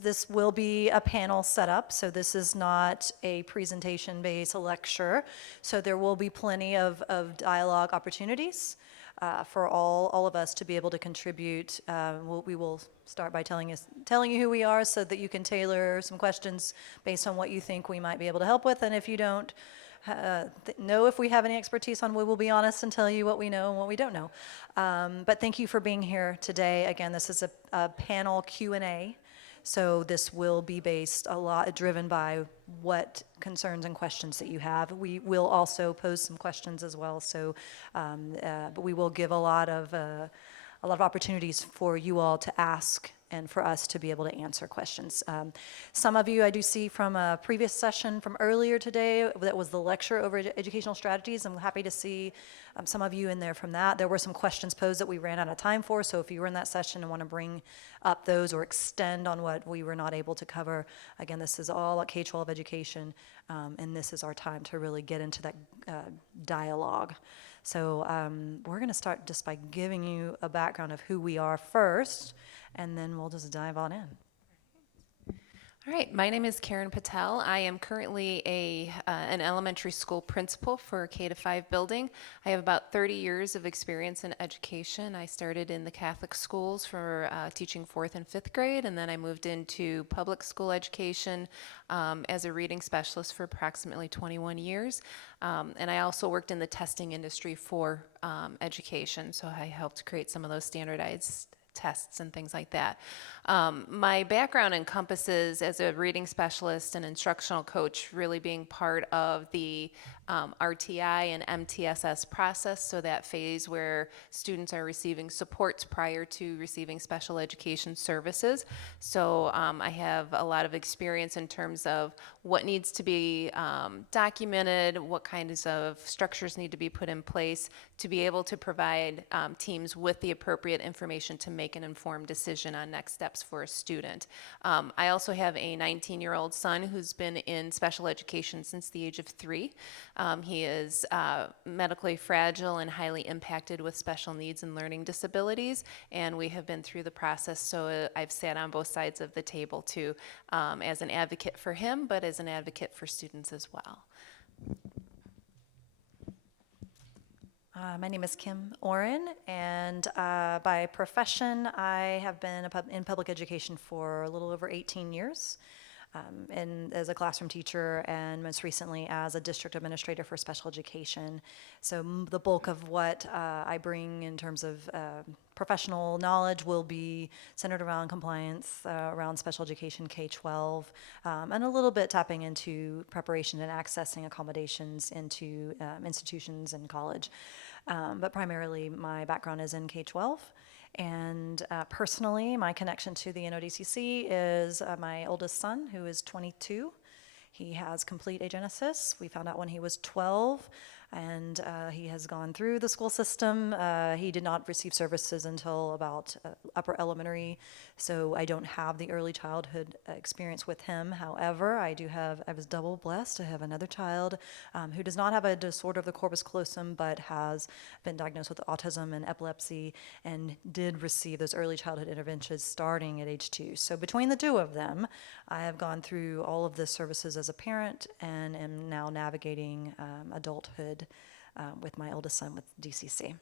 this will be a panel setup, so this is not a presentation-based lecture. So there will be plenty of dialogue opportunities for all of us to be able to contribute. We will start by telling you who we are so that you can tailor some questions based on what you think we might be able to help with. And if you don't know if we have any expertise on, we will be honest and tell you what we know and what we don't know. But thank you for being here today. Again, this is a panel Q&A. So this will be based a lot, driven by what concerns and questions that you have. We will also pose some questions as well. So, but we will give a lot of opportunities for you all to ask and for us to be able to answer questions. Some of you I do see from a previous session from earlier today, that was the lecture over educational strategies. I'm happy to see some of you in there from that. There were some questions posed that we ran out of time for, so if you were in that session and want to bring up those or extend on what we were not able to cover, again, this is all at K-12 education, and this is our time to really get into that dialogue. So we're going to start just by giving you a background of who we are first, and then we'll just dive on in. All right, my name is Petelle. I am currently an elementary school principal for a K-5 building. I have about 30 years of experience in education. I started in the Catholic schools for teaching 4th and 5th grade, and then I moved into public school education as a reading specialist for approximately 21 years. And I also worked in the testing industry for education, so I helped create some of those standardized tests and things like that. My background encompasses as a reading specialist and instructional coach, really being part of the RTI and MTSS process, so that phase where students are receiving supports prior to receiving special education services. So I have a lot of experience in terms of what needs to be documented, what kinds of structures need to be put in place to be able to provide teams with the appropriate information to make an informed decision on next steps for a student. I also have a 19-year-old son who's been in special education since the age of 3. He is medically fragile and highly impacted with special needs and learning disabilities, and we have been through the process, so I've sat on both sides of the table too, as an advocate for him, but as an advocate for students as well. My name is Oren, and by profession, I have been in public education for a little over 18 years, and as a classroom teacher, and most recently as a district administrator for special education. So the bulk of what I bring in terms of professional knowledge will be centered around compliance, around special education, K-12, and a little bit tapping into preparation and accessing accommodations into institutions and college. But primarily my background is in K-12. And personally, my connection to the NODCC is my oldest son, who is 22. He has complete agenesis. We found out when he was 12, and he has gone through the school system. He did not receive services until about upper elementary, so I don't have the early childhood experience with him. However, I was double blessed to have another child who does not have a disorder of the corpus callosum, but has been diagnosed with autism and epilepsy, and did receive those early childhood interventions starting at age 2. So between the two of them, I have gone through all of the services as a parent, and am now navigating adulthood with my oldest son with DCC.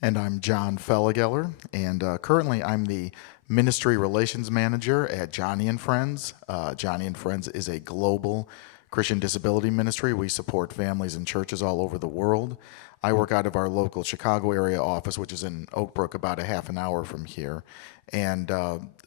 And I'm John Felageller, and currently I'm the Ministry Relations Manager at Johnny and Friends. Johnny and Friends is a global Christian disability ministry. We support families and churches all over the world. I work out of our local Chicago area office, which is in Oak Brook, about a half an hour from here. And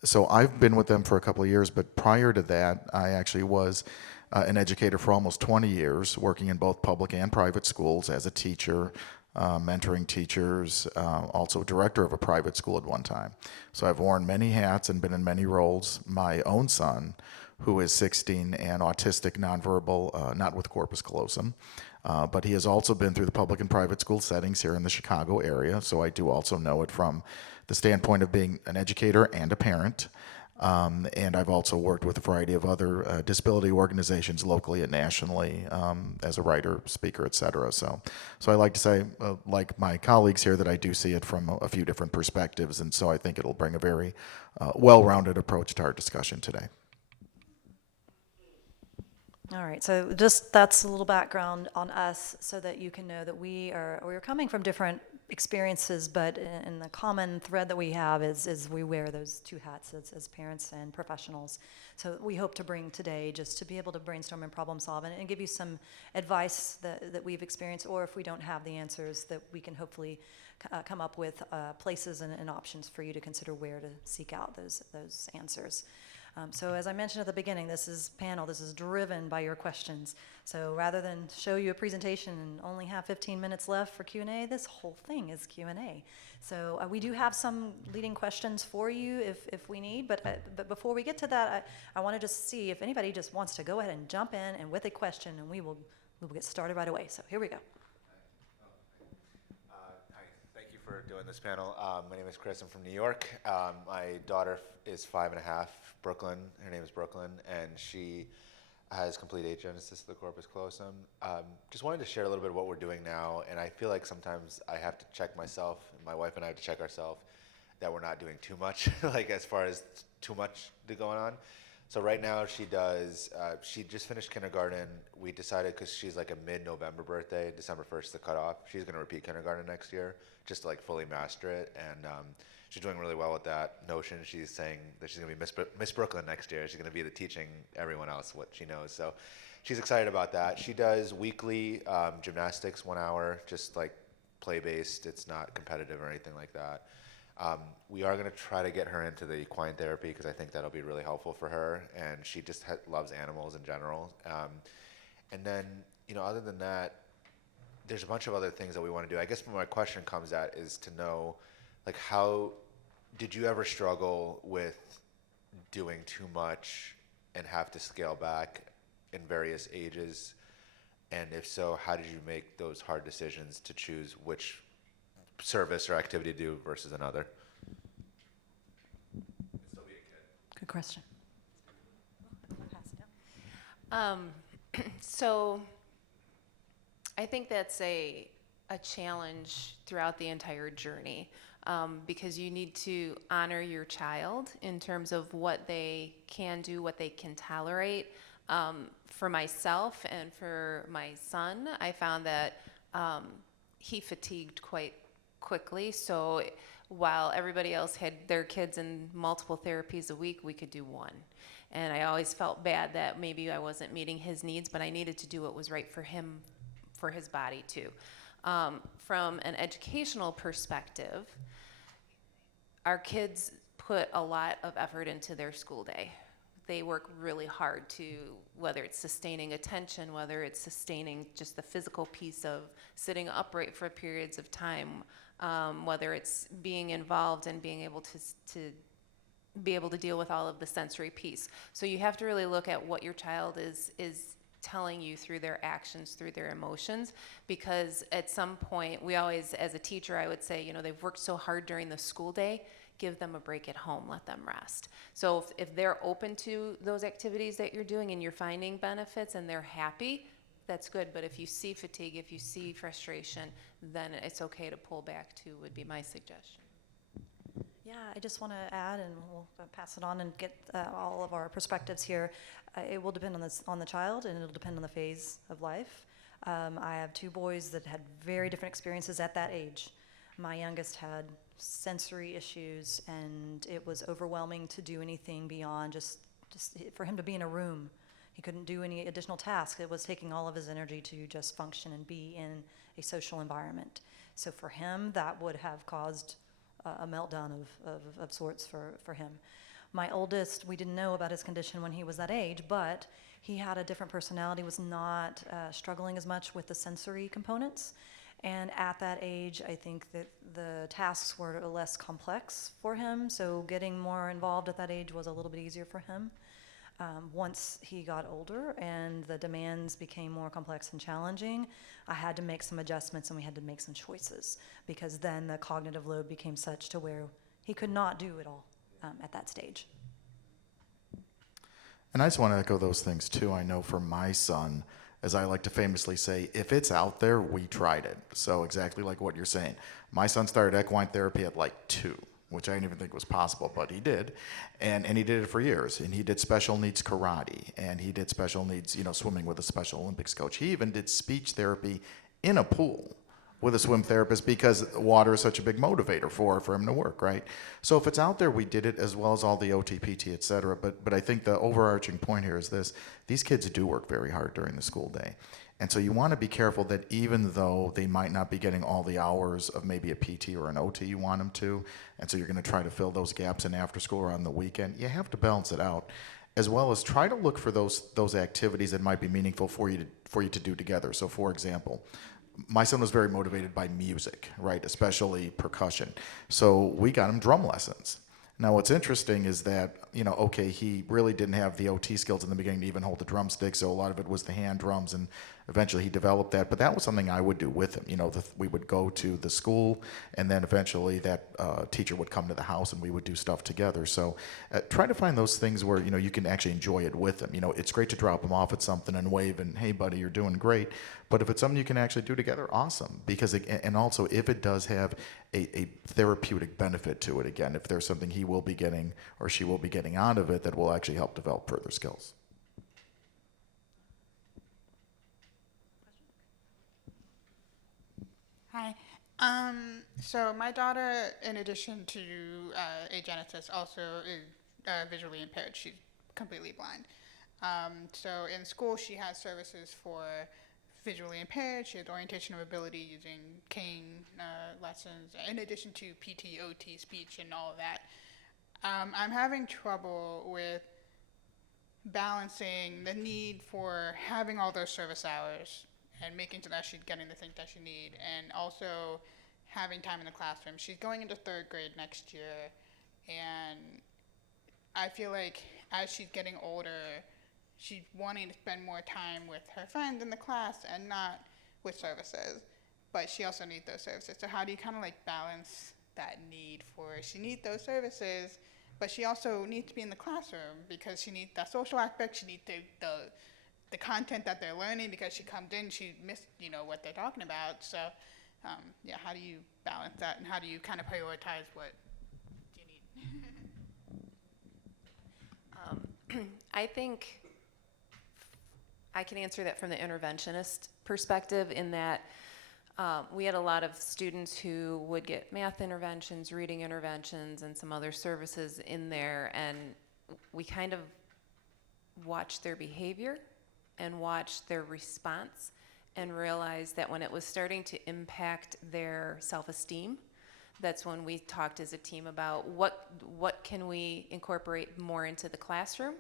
so I've been with them for a couple of years, but prior to that, I actually was an educator for almost 20 years, working in both public and private schools as a teacher, mentoring teachers, also director of a private school at one time. So I've worn many hats and been in many roles. My own son, who is 16 and autistic, nonverbal, not with corpus callosum, but he has also been through the public and private school settings here in the Chicago area, so I do also know it from the standpoint of being an educator and a parent. And I've also worked with a variety of other disability organizations locally and nationally as a writer, speaker, et cetera. So I like to say, like my colleagues here, that I do see it from a few different perspectives, and so I think it'll bring a very well-rounded approach to our discussion today. All right, so just that's a little background on us so that you can know that we're coming from different experiences, but in the common thread that we have is we wear those two hats as parents and professionals. So we hope to bring today just to be able to brainstorm and problem solve and give you some advice that we've experienced, or if we don't have the answers, that we can hopefully come up with places and options for you to consider where to seek out those answers. So as I mentioned at the beginning, this is driven by your questions. So rather than show you a presentation and only have 15 minutes left for Q&A, this whole thing is Q&A. So we do have some leading questions for you if we need, but before we get to that, I want to just see if anybody just wants to go ahead and jump in and with a question, and we will get started right away. So here we go. For doing this panel. My name is Chris. I'm from New York. My daughter is 5.5, Brooklyn. Her name is Brooklyn, and she has complete agenesis of the corpus callosum. Just wanted to share a little bit of what we're doing now, and I feel like sometimes I have to check myself, and my wife and I have to check ourselves, that we're not doing too much, like as far as too much going on. So right now she just finished kindergarten. We decided, because she's like a mid-November birthday, December 1st the cutoff, she's going to repeat kindergarten next year, just to like fully master it. And she's doing really well with that notion. She's saying that she's going to be Miss Brooklyn next year. She's going to be teaching everyone else what she knows. So she's excited about that. She does weekly gymnastics, 1 hour, just like play-based. It's not competitive or anything like that. We are going to try to get her into the equine therapy because I think that'll be really helpful for her, and she just loves animals in general. And then, other than that, there's a bunch of other things that we want to do. I guess where my question comes at is to know, like, how did you ever struggle with doing too much and have to scale back in various ages? And if so, how did you make those hard decisions to choose which service or activity to do versus another? Still be a kid. Good question. So I think that's a challenge throughout the entire journey, because you need to honor your child in terms of what they can do, what they can tolerate. For myself and for my son, I found that he fatigued quite quickly. So while everybody else had their kids in multiple therapies a week, we could do one. And I always felt bad that maybe I wasn't meeting his needs, but I needed to do what was right for him, for his body too. From an educational perspective, our kids put a lot of effort into their school day. They work really hard to, whether it's sustaining attention, whether it's sustaining just the physical piece of sitting upright for periods of time, whether it's being involved and being able to be able to deal with all of the sensory piece. So you have to really look at what your child is telling you through their actions, through their emotions, because at some point, we always, as a teacher, I would say, they've worked so hard during the school day, give them a break at home, let them rest. So if they're open to those activities that you're doing and you're finding benefits and they're happy, that's good. But if you see fatigue, if you see frustration, then it's okay to pull back too, would be my suggestion. Yeah, I just want to add, and we'll pass it on and get all of our perspectives here. It will depend on the child, and it'll depend on the phase of life. I have two boys that had very different experiences at that age. My youngest had sensory issues, and it was overwhelming to do anything beyond just for him to be in a room. He couldn't do any additional tasks. It was taking all of his energy to just function and be in a social environment. So for him, that would have caused a meltdown of sorts for him. My oldest, we didn't know about his condition when he was that age, but he had a different personality, was not struggling as much with the sensory components. And at that age, I think that the tasks were less complex for him, so getting more involved at that age was a little bit easier for him. Once he got older and the demands became more complex and challenging, I had to make some adjustments and we had to make some choices, because then the cognitive load became such to where he could not do it all at that stage. And I just want to echo those things too. I know for my son, as I like to famously say, if it's out there, we tried it. So exactly like what you're saying. My son started equine therapy at like 2, which I didn't even think was possible, but he did. And he did it for years. And he did special needs karate, and he did special needs, swimming with a Special Olympics coach. He even did speech therapy in a pool with a swim therapist because water is such a big motivator for him to work, right? So if it's out there, we did it, as well as all the OT, PT, et cetera. But I think the overarching point here is this: these kids do work very hard during the school day. And so you want to be careful that even though they might not be getting all the hours of maybe a PT or an OT you want them to, and so you're going to try to fill those gaps in after school or on the weekend, you have to balance it out, as well as try to look for those activities that might be meaningful for you to do together. So for example, my son was very motivated by music, right? Especially percussion. So we got him drum lessons. Now, what's interesting is that, okay, he really didn't have the OT skills in the beginning to even hold the drumstick, so a lot of it was the hand drums, and eventually he developed that. But that was something I would do with him. We would go to the school, and then eventually that teacher would come to the house, and we would do stuff together. So try to find those things where, you can actually enjoy it with him. It's great to drop him off at something and wave and, hey, buddy, you're doing great. But if it's something you can actually do together, awesome. Because, and also, if it does have a therapeutic benefit to it, again, if there's something he will be getting or she will be getting out of it that will actually help develop further skills. Hi. So my daughter, in addition to agenesis, also is visually impaired. She's completely blind. So in school, she has services for visually impaired. She has orientation of ability using cane lessons, in addition to PT, OT, speech, and all of that. I'm having trouble with balancing the need for having all those service hours and making sure that she's getting the things that she needs, and also having time in the classroom. She's going into 3rd grade next year, and I feel like as she's getting older, she's wanting to spend more time with her friends in the class and not with services, but she also needs those services. So how do you kind of balance that need for, she needs those services, but she also needs to be in the classroom because she needs that social aspect, she needs the content that they're learning, because she comes in, she missed, what they're talking about. So, how do you balance that, and how do you kind of prioritize what you need? I think I can answer that from the interventionist perspective, in that we had a lot of students who would get math interventions, reading interventions, and some other services in there, and we kind of watched their behavior and watched their response and realized that when it was starting to impact their self-esteem, that's when we talked as a team about what can we incorporate more into the classroom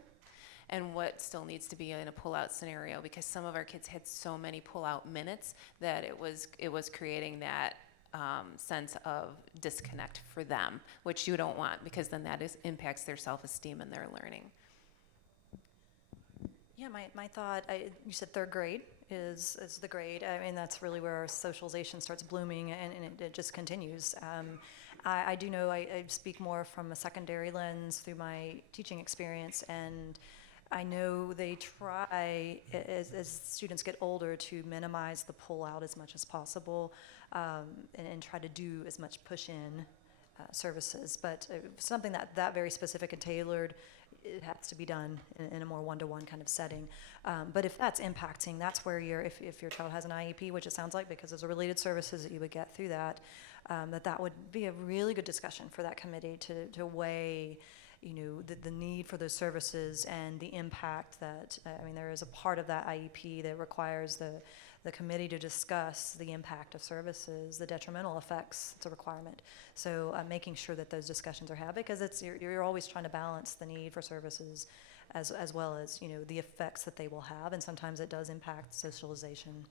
and what still needs to be in a pull-out scenario, because some of our kids had so many pull-out minutes that it was creating that sense of disconnect for them, which you don't want, because then that impacts their self-esteem and their learning. Yeah, my thought, you said 3rd grade is the grade. I mean, that's really where our socialization starts blooming, and it just continues. I do know I speak more from a secondary lens through my teaching experience, and I know they try, as students get older, to minimize the pull-out as much as possible, and try to do as much push-in services. But something that very specific and tailored, it has to be done in a more one-to-one kind of setting. But if that's impacting, that's where if your child has an IEP, which it sounds like, because there's a related services that you would get through that, that would be a really good discussion for that committee to weigh, the need for those services and the impact that, there is a part of that IEP that requires the committee to discuss the impact of services, the detrimental effects. It's a requirement. So making sure that those discussions are had, because you're always trying to balance the need for services as well as the effects that they will have, and sometimes it does impact socialization.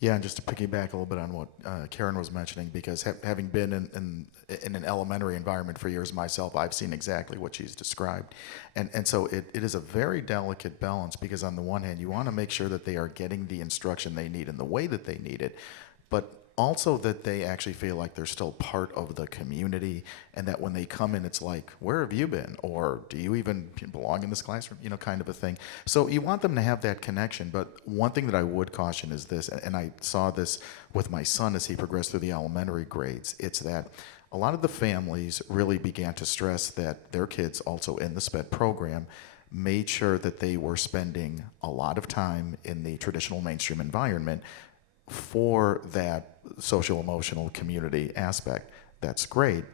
Yeah, and just to piggyback a little bit on what Karen was mentioning, because having been in an elementary environment for years myself, I've seen exactly what she's described. And so it is a very delicate balance, because on the one hand, you want to make sure that they are getting the instruction they need in the way that they need it, but also that they actually feel like they're still part of the community, and that when they come in, it's like, where have you been? Or do you even belong in this classroom? You know, kind of a thing. So you want them to have that connection. But one thing that I would caution is this, and I saw this with my son as he progressed through the elementary grades, it's that a lot of the families really began to stress that their kids, also in the SPED program, made sure that they were spending a lot of time in the traditional mainstream environment for that social emotional community aspect. That's great,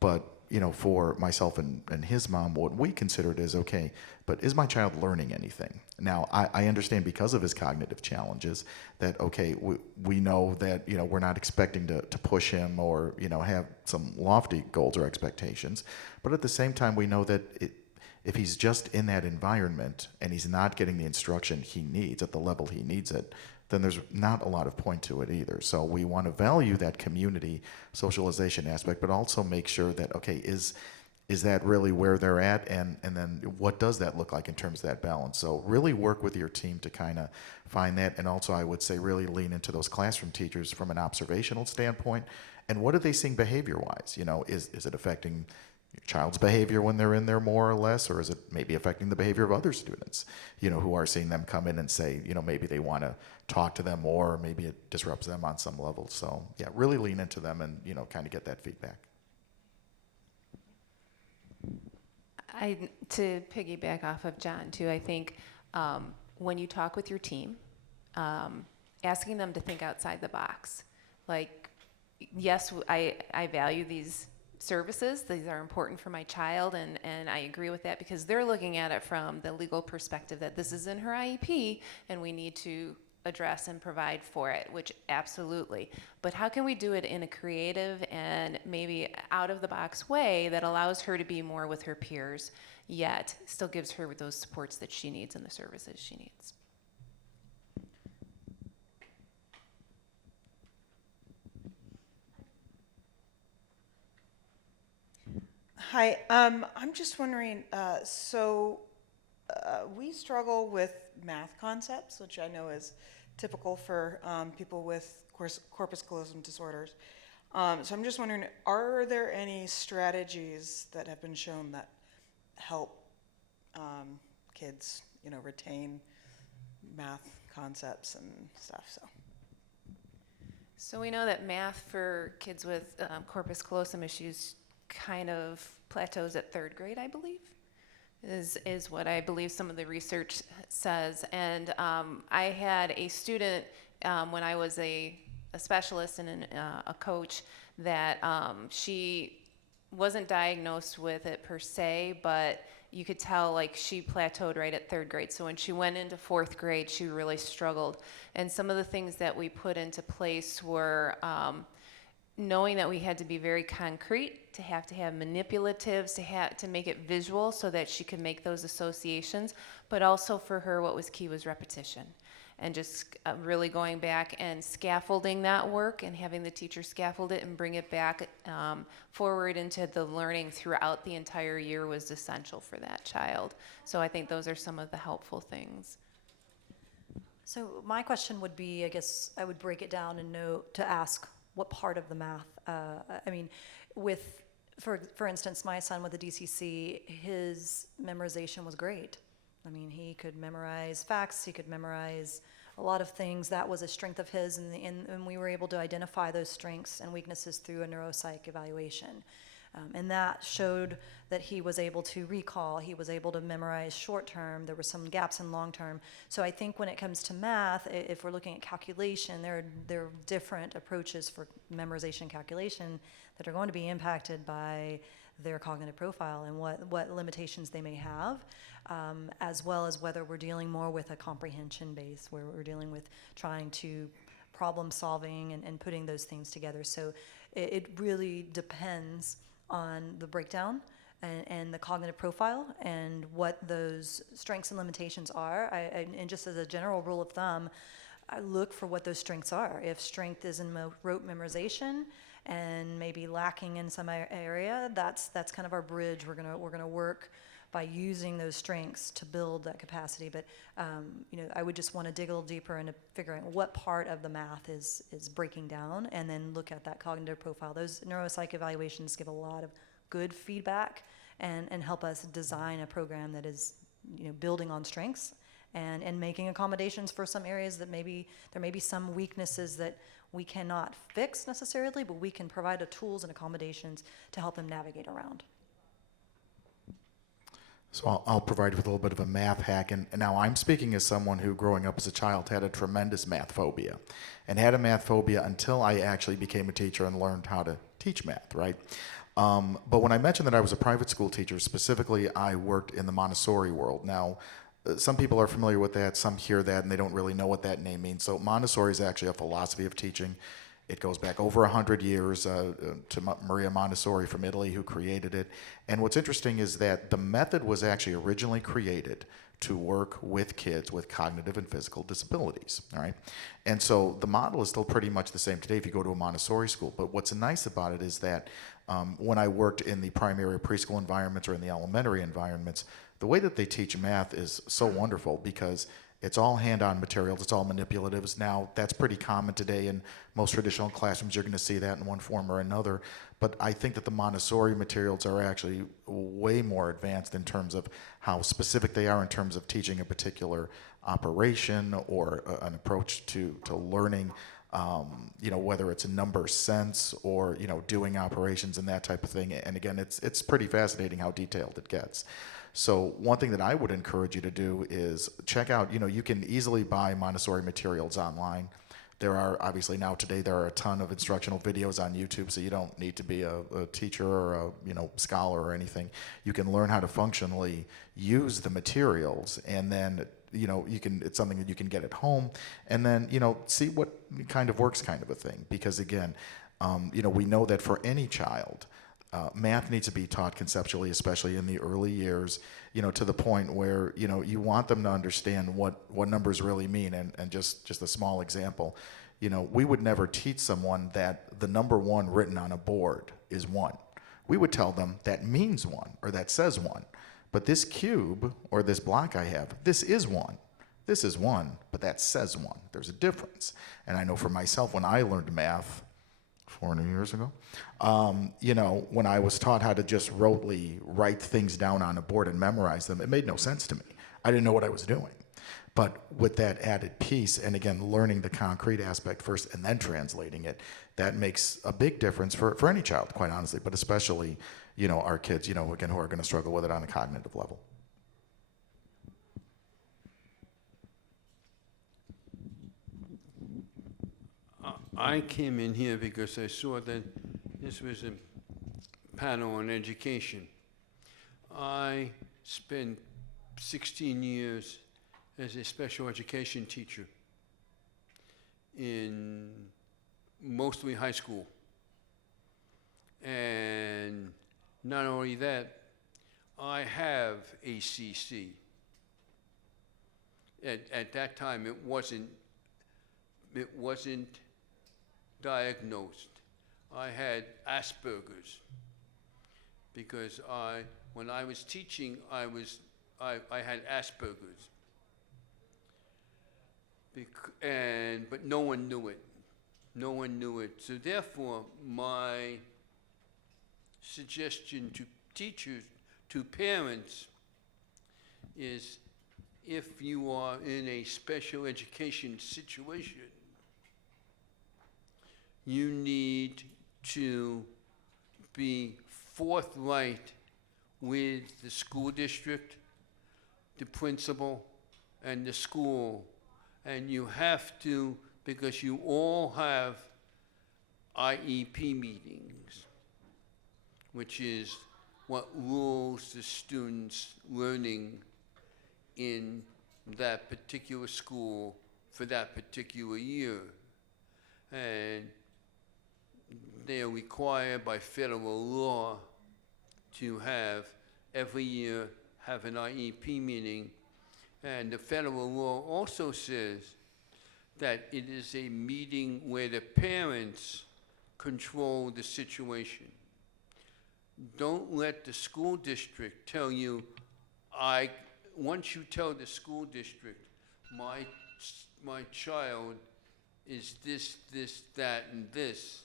but you know, for myself and his mom, what we considered is, okay, but is my child learning anything? Now, I understand because of his cognitive challenges that, okay, we know that, you know, we're not expecting to push him or, you know, have some lofty goals or expectations, but at the same time, we know that if he's just in that environment and he's not getting the instruction he needs at the level he needs it, then there's not a lot of point to it either. So we want to value that community socialization aspect, but also make sure that, okay, is that really where they're at? And then what does that look like in terms of that balance? So really work with your team to kind of find that. And also I would say really lean into those classroom teachers from an observational standpoint. And what are they seeing behavior-wise? You know, is it affecting your child's behavior when they're in there more or less, or is it maybe affecting the behavior of other students, you know, who are seeing them come in and say, you know, maybe they want to talk to them more, or maybe it disrupts them on some level. So yeah, really lean into them and, you know, kind of get that feedback. To piggyback off of John too, I think when you talk with your team, asking them to think outside the box. Like, yes, I value these services. These are important for my child, and I agree with that because they're looking at it from the legal perspective that this is in her IEP and we need to address and provide for it, which absolutely. But how can we do it in a creative and maybe out of the box way that allows her to be more with her peers, yet still gives her those supports that she needs and the services she needs? Hi, I'm just wondering, we struggle with math concepts, which I know is typical for people with corpus callosum disorders. So I'm just wondering, are there any strategies that have been shown that help kids, you know, retain math concepts and stuff? So we know that math for kids with corpus callosum issues kind of plateaus at third grade, I believe, is what I believe some of the research says. And I had a student when I was a specialist and a coach that she wasn't diagnosed with it per se, but you could tell like she plateaued right at third grade. So when she went into fourth grade, she really struggled. And some of the things that we put into place were knowing that we had to be very concrete, to have manipulatives, to make it visual so that she could make those associations, but also for her what was key was repetition. And just really going back and scaffolding that work and having the teacher scaffold it and bring it back forward into the learning throughout the entire year was essential for that child. So I think those are some of the helpful things. So my question would be, I guess I would break it down and to ask what part of the math, I mean, for instance, my son with the DCC, his memorization was great. I mean, he could memorize facts, he could memorize a lot of things. That was a strength of his, and we were able to identify those strengths and weaknesses through a neuropsych evaluation. And that showed that he was able to recall, he was able to memorize short term, there were some gaps in long term. So I think when it comes to math, if we're looking at calculation, there are different approaches for memorization calculation that are going to be impacted by their cognitive profile and what limitations they may have, as well as whether we're dealing more with a comprehension base, where we're dealing with trying to problem solving and putting those things together. So it really depends on the breakdown and the cognitive profile and what those strengths and limitations are. And just as a general rule of thumb, I look for what those strengths are. If strength is in rote memorization and maybe lacking in some area, that's kind of our bridge. We're gonna work by using those strengths to build that capacity. But I would just want to dig a little deeper into figuring what part of the math is breaking down, and then look at that cognitive profile. Those neuropsych evaluations give a lot of good feedback and help us design a program that is building on strengths and making accommodations for some areas that there may be some weaknesses that we cannot fix necessarily, but we can provide the tools and accommodations to help them navigate around. So I'll provide you with a little bit of a math hack. And now I'm speaking as someone who, growing up as a child, had a tremendous math phobia. And had a math phobia until I actually became a teacher and learned how to teach math, right? But when I mentioned that I was a private school teacher, specifically I worked in the Montessori world. Now, some people are familiar with that, some hear that, and they don't really know what that name means. So Montessori is actually a philosophy of teaching. It goes back over 100 years to Maria Montessori from Italy, who created it. And what's interesting is that the method was actually originally created to work with kids with cognitive and physical disabilities, all right? And so the model is still pretty much the same today if you go to a Montessori school. But what's nice about it is that when I worked in the primary preschool environments or in the elementary environments, the way that they teach math is so wonderful because it's all hand-on materials, it's all manipulatives. Now, that's pretty common today in most traditional classrooms. You're going to see that in one form or another. But I think that the Montessori materials are actually way more advanced in terms of how specific they are in terms of teaching a particular operation or an approach to learning, whether it's a number sense or, doing operations and that type of thing. And again, it's pretty fascinating how detailed it gets. So one thing that I would encourage you to do is check out, you can easily buy Montessori materials online. There are, obviously now today, there are a ton of instructional videos on YouTube, so you don't need to be a teacher or a scholar or anything. You can learn how to functionally use the materials, and then it's something that you can get at home, and then see what kind of works, kind of a thing. Because again, we know that for any child, math needs to be taught conceptually, especially in the early years, to the point where, you want them to understand what numbers really mean. And just a small example, we would never teach someone that the number 1 written on a board is 1. We would tell them that means 1 or that says 1. But this cube or this block I have, this is 1. This is 1, but that says 1. There's a difference. And I know for myself, when I learned math 400 years ago, when I was taught how to just rotely write things down on a board and memorize them, it made no sense to me. I didn't know what I was doing. But with that added piece, and again, learning the concrete aspect first and then translating it, that makes a big difference for any child, quite honestly, but especially, our kids, again, who are going to struggle with it on a cognitive level. I came in here because I saw that this was a panel on education. I spent 16 years as a special education teacher in mostly high school. And not only that, I have ACC. At that time, it wasn't diagnosed. I had Asperger's because when I was teaching, I had Asperger's, but no one knew it. No one knew it. So therefore, my suggestion to teachers, to parents, is if you are in a special education situation, you need to be forthright with the school district, the principal, and the school. And you have to, because you all have IEP meetings, which is what rules the students' learning in that particular school for that particular year. And they are required by federal law to have, every year, have an IEP meeting. And the federal law also says that it is a meeting where the parents control the situation. Don't let the school district tell you once you tell the school district, my child is this, that, and this,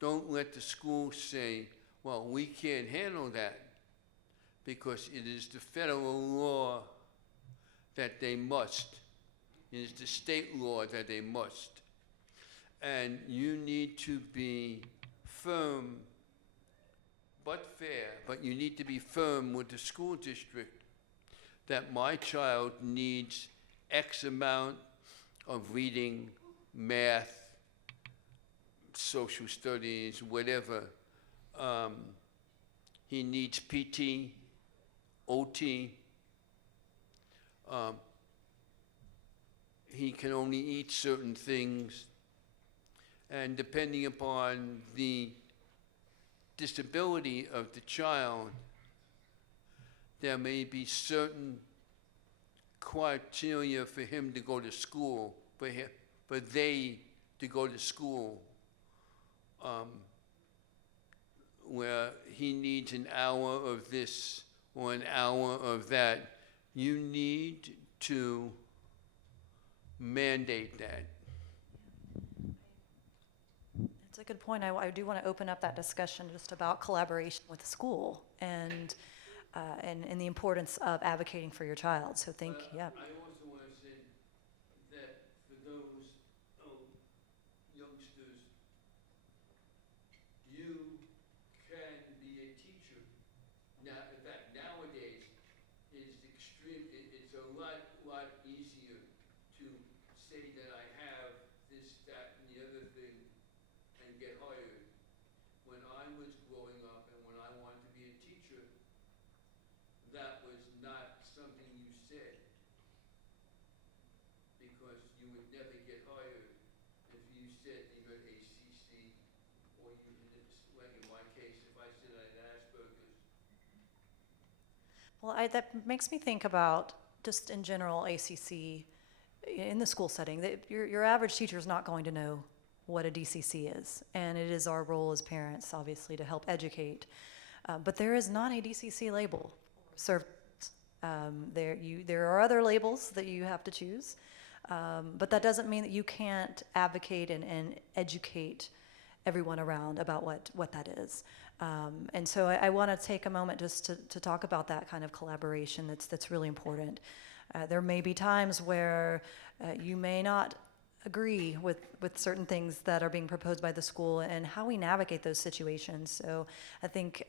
don't let the school say, well, we can't handle that, because it is the federal law that they must. It is the state law that they must. And you need to be firm but fair, but you need to be firm with the school district that my child needs X amount of reading, math, social studies, whatever. He needs PT, OT. He can only eat certain things. And depending upon the disability of the child, there may be certain criteria for him to go to school, for they to go to school, where he needs an hour of this or an hour of that. You need to mandate that. It's a good point. I do want to open up that discussion just about collaboration with the school and the importance of advocating for your child. So I also want to say that for those youngsters, you can be a teacher. Now, in fact, nowadays, it's a lot easier to say that I have this, that, and the other thing and get hired. When I was growing up and when I wanted to be a teacher, that was not something you said, because you would never get hired if you said you had ACC, or you, like in my case, if I said I had Asperger's. Well, that makes me think about just in general ACC in the school setting. That your average teacher is not going to know what a DCC is, and it is our role as parents, obviously, to help educate. But there is not a DCC label. There are other labels that you have to choose, but that doesn't mean that you can't advocate and educate everyone around about what that is. And so I want to take a moment just to talk about that kind of collaboration that's really important. There may be times where you may not agree with certain things that are being proposed by the school and how we navigate those situations. So I think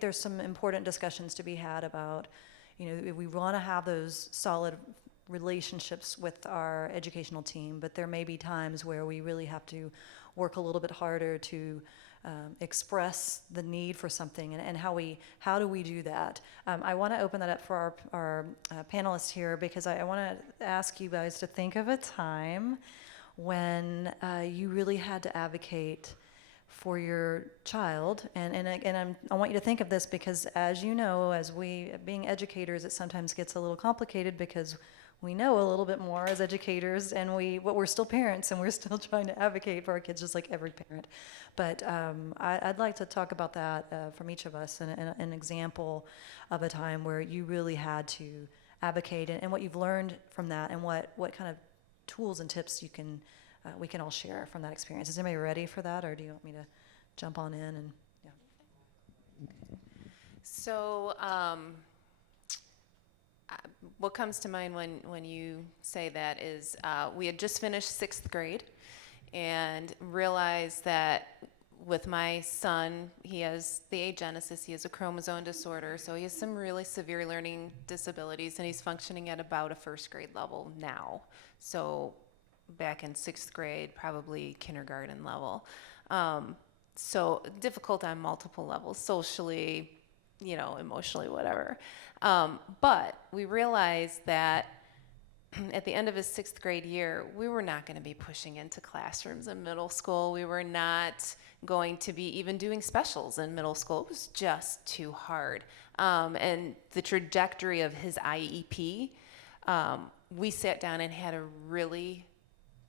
there's some important discussions to be had about, if we want to have those solid relationships with our educational team, but there may be times where we really have to work a little bit harder to express the need for something, and how do we do that? I want to open that up for our panelists here, because I want to ask you guys to think of a time when you really had to advocate for your child, and I want you to think of this because, as you know, as we being educators, it sometimes gets a little complicated because we know a little bit more as educators, and we're still parents, and we're still trying to advocate for our kids just like every parent. But I'd like to talk about that from each of us, and an example of a time where you really had to advocate, and what you've learned from that, and what kind of tools and tips we can all share from that experience. Is anybody ready for that, or do you want me to jump on in? And yeah. So what comes to mind when you say that is we had just finished 6th grade and realized that with my son, he has the agenesis, he has a chromosome disorder, so he has some really severe learning disabilities, and he's functioning at about a 1st grade level now. So back in 6th grade, probably kindergarten level. So difficult on multiple levels, socially, emotionally, whatever. But we realized that at the end of his 6th grade year, we were not going to be pushing into classrooms in middle school. We were not going to be even doing specials in middle school. It was just too hard. And the trajectory of his IEP, we sat down and had a really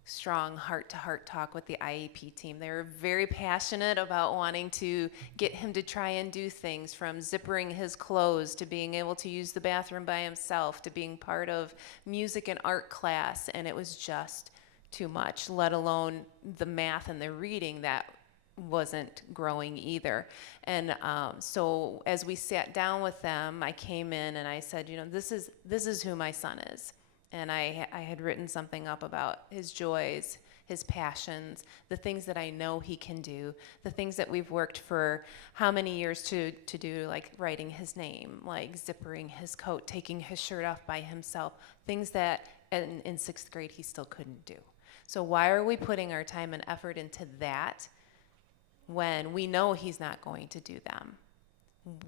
strong heart-to-heart talk with the IEP team. They were very passionate about wanting to get him to try and do things, from zippering his clothes to being able to use the bathroom by himself to being part of music and art class, and it was just too much, let alone the math and the reading that wasn't growing either. And so as we sat down with them, I came in and I said, this is who my son is. And I had written something up about his joys, his passions, the things that I know he can do, the things that we've worked for how many years to do, like writing his name, like zippering his coat, taking his shirt off by himself, things that in sixth grade he still couldn't do. So why are we putting our time and effort into that when we know he's not going to do them?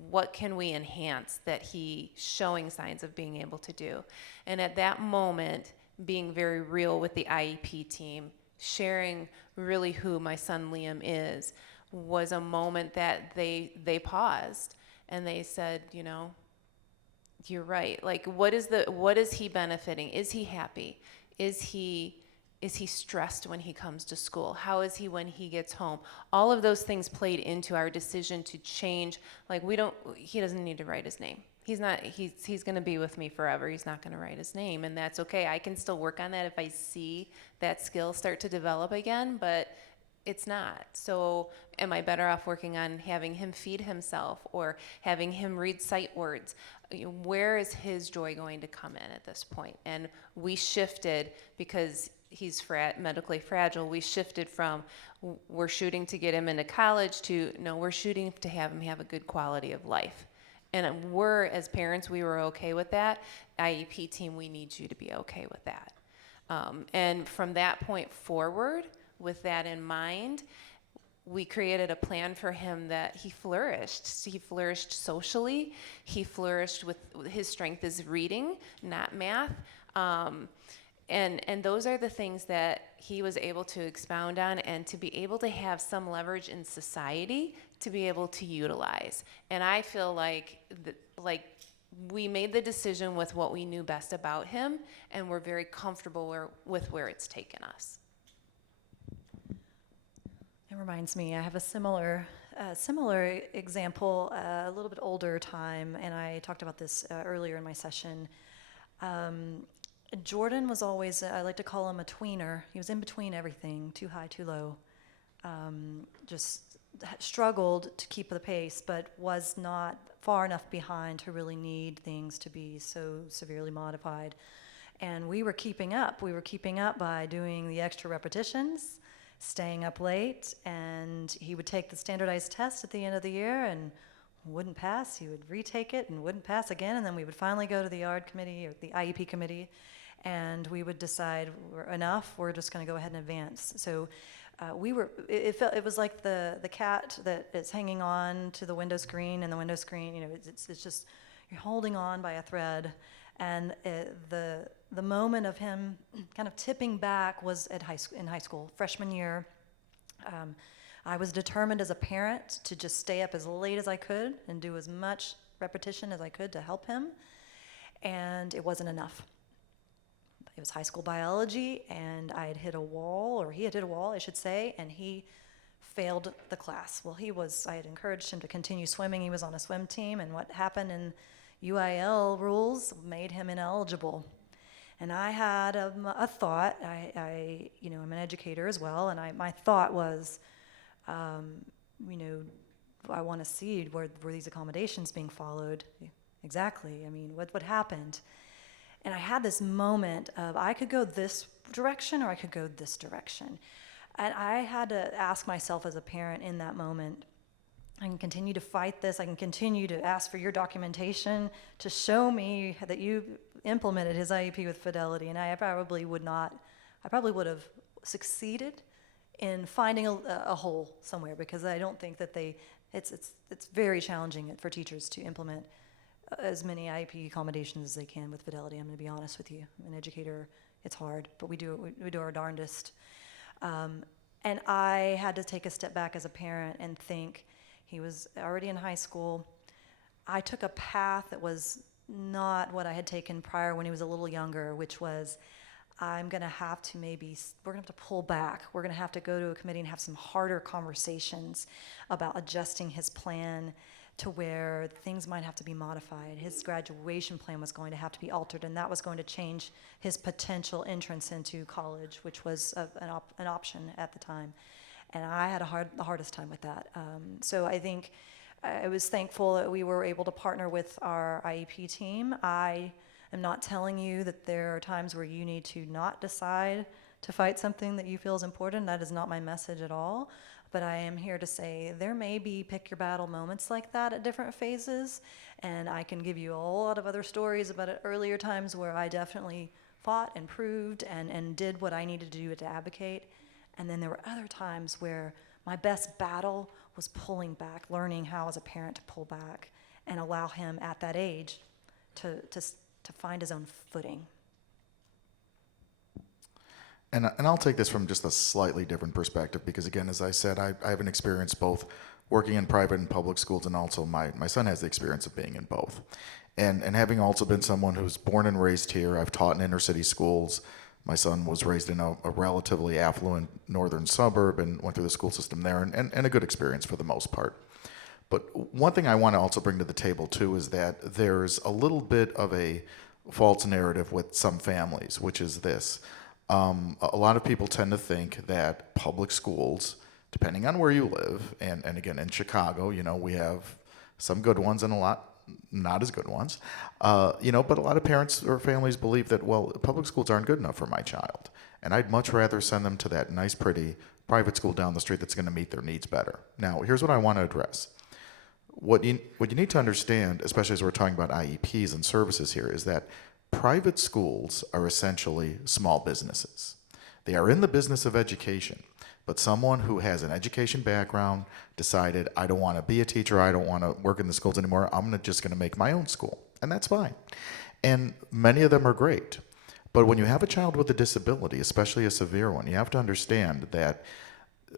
What can we enhance that he's showing signs of being able to do? And at that moment, being very real with the IEP team, sharing really who my son Liam is, was a moment that they paused and they said, you're right. Like, what is he benefiting? Is he happy? Is he stressed when he comes to school? How is he when he gets home? All of those things played into our decision to change. Like, he doesn't need to write his name. He's going to be with me forever. He's not going to write his name, and that's okay. I can still work on that if I see that skill start to develop again, but it's not. So am I better off working on having him feed himself or having him read sight words? Where is his joy going to come in at this point? And we shifted because he's medically fragile. We shifted from we're shooting to get him into college to no, we're shooting to have him have a good quality of life. And as parents, we were okay with that. IEP team, we need you to be okay with that. And from that point forward, with that in mind, we created a plan for him that he flourished. He flourished socially. He flourished with his strength is reading, not math. And those are the things that he was able to expound on and to be able to have some leverage in society to be able to utilize. And I feel like we made the decision with what we knew best about him, and we're very comfortable with where it's taken us. It reminds me, I have a similar example, a little bit older time, and I talked about this earlier in my session. Jordan was always, I like to call him a tweener. He was in between everything, too high, too low. Just struggled to keep the pace, but was not far enough behind to really need things to be so severely modified. And we were keeping up. We were keeping up by doing the extra repetitions, staying up late, and he would take the standardized test at the end of the year and wouldn't pass. He would retake it and wouldn't pass again, and then we would finally go to the ARD committee or the IEP committee, and we would decide we're just going to go ahead and advance. So it was like the cat that is hanging on to the window screen, and the window screen, it's just, you're holding on by a thread. And the moment of him kind of tipping back was in high school, freshman year. I was determined as a parent to just stay up as late as I could and do as much repetition as I could to help him, and it wasn't enough. It was high school biology, and I had hit a wall, or he had hit a wall, I should say, and he failed the class. Well, I had encouraged him to continue swimming. He was on a swim team, and what happened in UIL rules made him ineligible. And I had a thought. I'm an educator as well, and my thought was, I want to see were these accommodations being followed exactly. I mean, what happened? And I had this moment of I could go this direction or I could go this direction. And I had to ask myself as a parent in that moment, I can continue to fight this. I can continue to ask for your documentation to show me that you implemented his IEP with fidelity. And I probably would have succeeded in finding a hole somewhere, because I don't think that it's very challenging for teachers to implement as many IEP accommodations as they can with fidelity. I'm going to be honest with you. I'm an educator. It's hard, but we do our darndest. And I had to take a step back as a parent and think, he was already in high school. I took a path that was not what I had taken prior when he was a little younger, which was I'm going to have to we're going to have to pull back. We're going to have to go to a committee and have some harder conversations about adjusting his plan to where things might have to be modified. His graduation plan was going to have to be altered, and that was going to change his potential entrance into college, which was an option at the time. And I had the hardest time with that. So I think I was thankful that we were able to partner with our IEP team. I am not telling you that there are times where you need to not decide to fight something that you feel is important. That is not my message at all. But I am here to say there may be pick your battle moments like that at different phases. And I can give you a whole lot of other stories about earlier times where I definitely fought and proved and did what I needed to do to advocate. And then there were other times where my best battle was pulling back, learning how as a parent to pull back and allow him at that age to find his own footing. And I'll take this from just a slightly different perspective because, again, as I said, I have an experience both working in private and public schools, and also my son has the experience of being in both. And having also been someone who's born and raised here, I've taught in inner city schools. My son was raised in a relatively affluent northern suburb and went through the school system there, and a good experience for the most part. But one thing I want to also bring to the table, too, is that there's a little bit of a false narrative with some families, which is this. A lot of people tend to think that public schools, depending on where you live, and again, in Chicago, we have some good ones and a lot not as good ones, but a lot of parents or families believe that, well, public schools aren't good enough for my child, and I'd much rather send them to that nice, pretty private school down the street that's going to meet their needs better. Now, here's what I want to address. What you need to understand, especially as we're talking about IEPs and services here, is that private schools are essentially small businesses. They are in the business of education, but someone who has an education background decided, I don't want to be a teacher, I don't want to work in the schools anymore, I'm just going to make my own school. And that's fine. And many of them are great. But when you have a child with a disability, especially a severe one, you have to understand that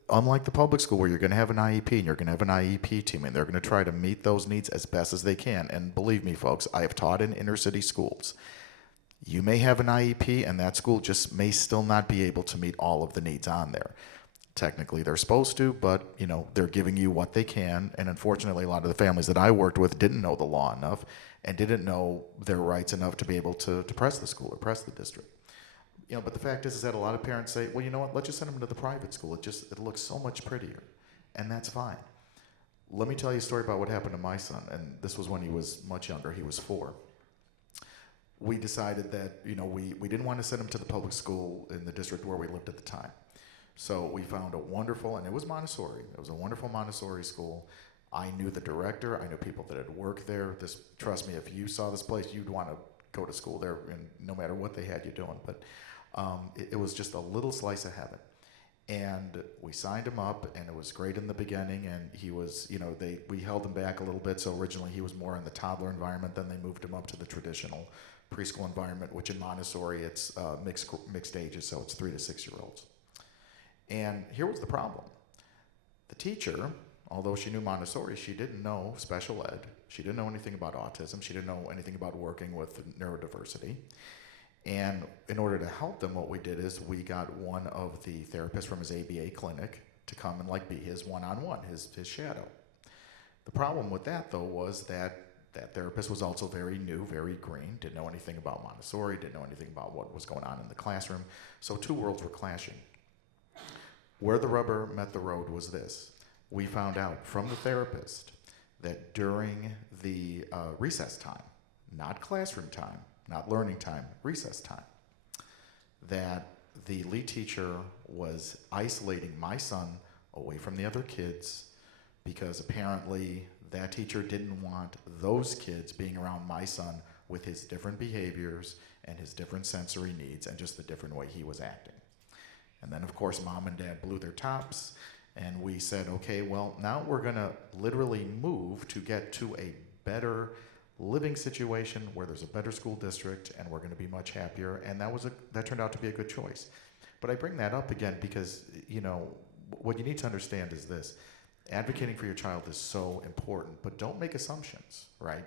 unlike the public school where you're going to have an IEP and you're going to have an IEP team and they're going to try to meet those needs as best as they can. And believe me, folks, I have taught in inner city schools. You may have an IEP and that school just may still not be able to meet all of the needs on there. Technically, they're supposed to, but they're giving you what they can. And unfortunately, a lot of the families that I worked with didn't know the law enough and didn't know their rights enough to be able to press the school or press the district. But the fact is that a lot of parents say, well, you know what, let's just send them to the private school. It looks so much prettier. And that's fine. Let me tell you a story about what happened to my son. And this was when he was much younger. He was 4. We decided that, we didn't want to send him to the public school in the district where we lived at the time. So we found a wonderful, and it was Montessori. It was a wonderful Montessori school. I knew the director. I knew people that had worked there. Trust me, if you saw this place, you'd want to go to school there, and no matter what they had you doing. But it was just a little slice of heaven. And we signed him up, and it was great in the beginning. And he was, we held him back a little bit. So originally he was more in the toddler environment. Then they moved him up to the traditional preschool environment, which in Montessori it's mixed ages, so it's 3 to 6 year olds. And here was the problem. The teacher, although she knew Montessori, she didn't know special ed. She didn't know anything about autism. She didn't know anything about working with neurodiversity. And in order to help them, what we did is we got one of the therapists from his ABA clinic to come and be his one-on-one, his shadow. The problem with that, though, was that therapist was also very new, very green, didn't know anything about Montessori, didn't know anything about what was going on in the classroom. So 2 worlds were clashing. Where the rubber met the road was this. We found out from the therapist that during the recess time, not classroom time, not learning time, recess time, that the lead teacher was isolating my son away from the other kids because apparently that teacher didn't want those kids being around my son with his different behaviors and his different sensory needs and just the different way he was acting. And then, of course, mom and dad blew their tops, and we said, okay, well, now we're going to literally move to get to a better living situation where there's a better school district, and we're going to be much happier, and that turned out to be a good choice. But I bring that up again because, what you need to understand is this. Advocating for your child is so important, but don't make assumptions, right?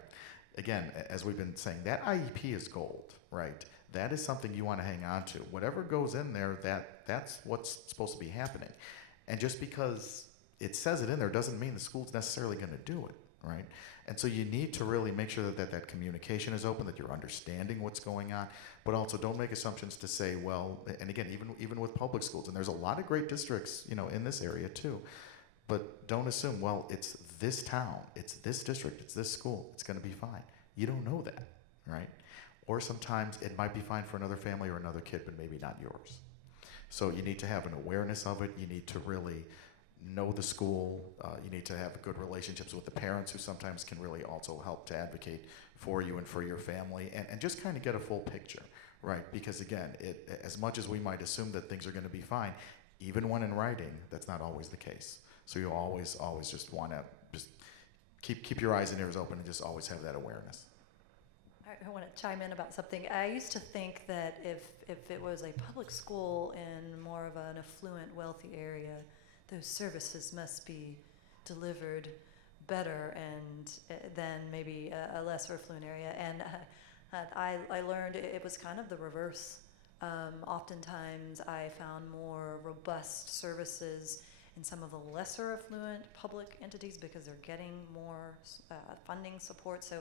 Again, as we've been saying, that IEP is gold, right? that is something you want to hang on to. Whatever goes in there, that's what's supposed to be happening. And just because it says it in there doesn't mean the school's necessarily going to do it, right? And so you need to really make sure that communication is open, that you're understanding what's going on, but also don't make assumptions to say, well, and again, even with public schools, and there's a lot of great districts, in this area too, but don't assume, well, it's this town, it's this district, it's this school, it's going to be fine. You don't know that, right? Or sometimes it might be fine for another family or another kid, but maybe not yours. So you need to have an awareness of it. You need to really know the school. You need to have good relationships with the parents, who sometimes can really also help to advocate for you and for your family, and just kind of get a full picture, right? Because again, as much as we might assume that things are going to be fine, even when in writing, that's not always the case. So you always just want to just keep your eyes and ears open and just always have that awareness. I want to chime in about something. I used to think that if it was a public school in more of an affluent, wealthy area, those services must be delivered better and than maybe a lesser affluent area. And I learned it was kind of the reverse. Oftentimes, I found more robust services in some of the lesser affluent public entities because they're getting more funding support. So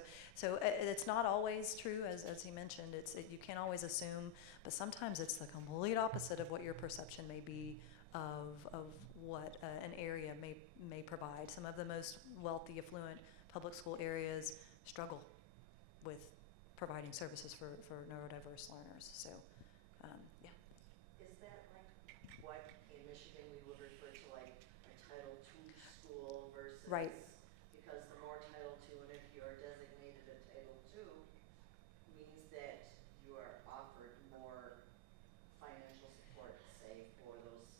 it's not always true, as he mentioned. You can't always assume, but sometimes it's the complete opposite of what your perception may be of what an area may provide. Some of the most wealthy, affluent public school areas struggle with providing services for neurodiverse learners. So, yeah. Is that like what in Michigan we would refer to like a Title II school versus? Right. Because the more Title II, and if you're designated a Title II, means that you are offered more financial support, say, for those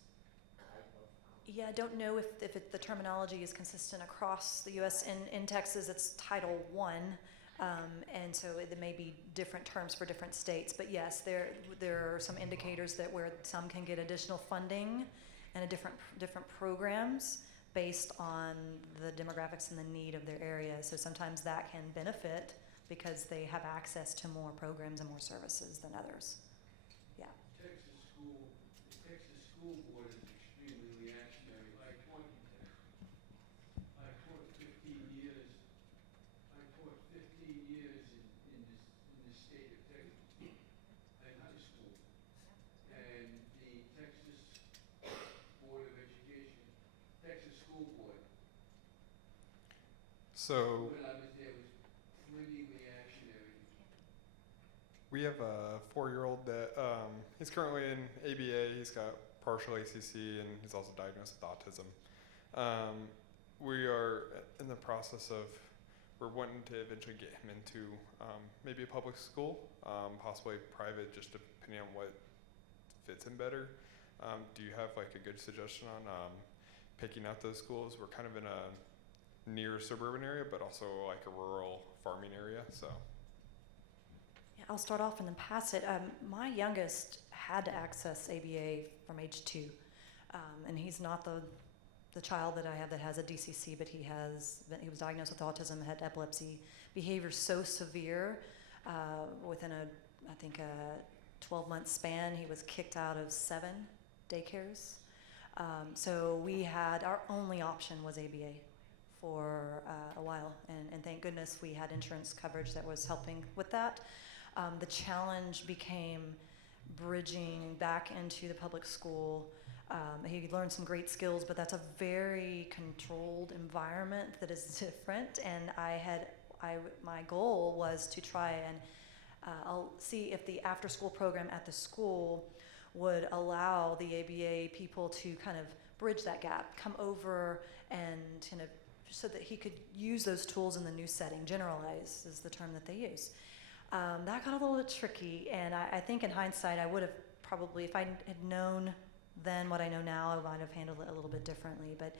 type of. Yeah, I don't know if the terminology is consistent across the U.S. In Texas, it's Title I, and so there may be different terms for different states. But yes, there are some indicators that where some can get additional funding and different programs based on the demographics and the need of their area. So sometimes that can benefit because they have access to more programs and more services than others. Yeah. The Texas school board is extremely reactionary. I taught 15 years. I taught 15 years in the state of Texas, in high school. And the Texas Board of Education, Texas School Board, So when I was there, was pretty reactionary. we have a 4-year-old that he's currently in ABA. He's got partial ACC and he's also diagnosed with autism. We are in the process of, we're wanting to eventually get him into maybe a public school, possibly private, just depending on what fits him better. Do you have like a good suggestion on picking out those schools? We're kind of in a near suburban area, but also like a rural farming area, so. Yeah, I'll start off and then pass it. My youngest had to access ABA from age 2, and he's not the child that I have that has a DCC, but he was diagnosed with autism, had epilepsy, behavior so severe within I think a 12-month span, he was kicked out of 7 daycares. So we had, our only option was ABA for a while, and thank goodness we had insurance coverage that was helping with that. The challenge became bridging back into the public school. He learned some great skills, but that's a very controlled environment that is different, and my goal was to try and I'll see if the after-school program at the school would allow the ABA people to kind of bridge that gap, come over and kind of so that he could use those tools in the new setting. Generalize is the term that they use. That got a little bit tricky, and I think in hindsight I would have probably, if I had known then what I know now, I might have handled it a little bit differently. But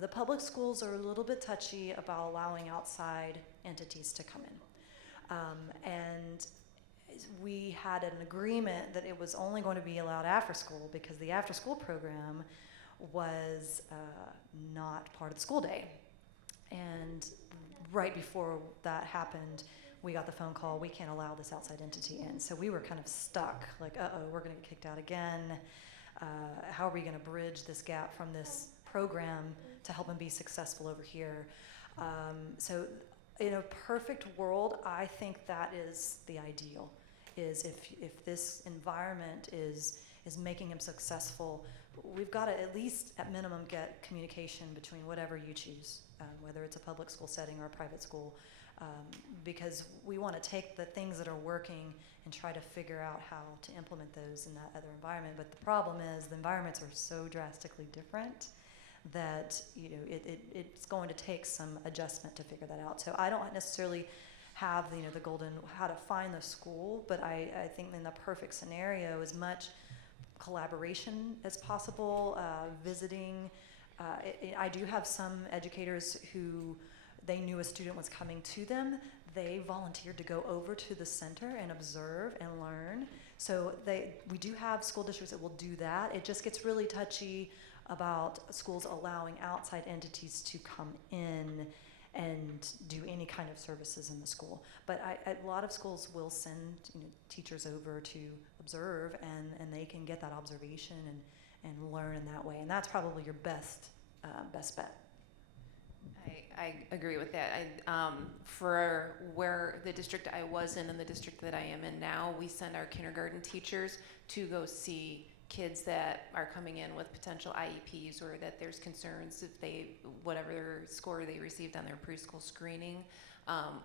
the public schools are a little bit touchy about allowing outside entities to come in. And we had an agreement that it was only going to be allowed after school because the after school program was not part of the school day. And right before that happened, we got the phone call, we can't allow this outside entity in. So we were kind of stuck, like, uh-oh, we're gonna get kicked out again. How are we gonna bridge this gap from this program to help them be successful over here? So in a perfect world, I think that is the ideal, is if this environment is making him successful, we've got to at least, at minimum, get communication between whatever you choose, whether it's a public school setting or a private school, because we want to take the things that are working and try to figure out how to implement those in that other environment. But the problem is the environments are so drastically different that it's going to take some adjustment to figure that out. So I don't necessarily have the golden how to find the school, but I think in the perfect scenario, as much collaboration as possible, visiting. I do have some educators who they knew a student was coming to them. They volunteered to go over to the center and observe and learn. So we do have school districts that will do that. It just gets really touchy about schools allowing outside entities to come in and do any kind of services in the school. But a lot of schools will send teachers over to observe, and they can get that observation and learn in that way. And that's probably your best bet. I agree with that. For where the district I was in and the district that I am in now, we send our kindergarten teachers to go see kids that are coming in with potential IEPs, or that there's concerns if whatever score they received on their preschool screening.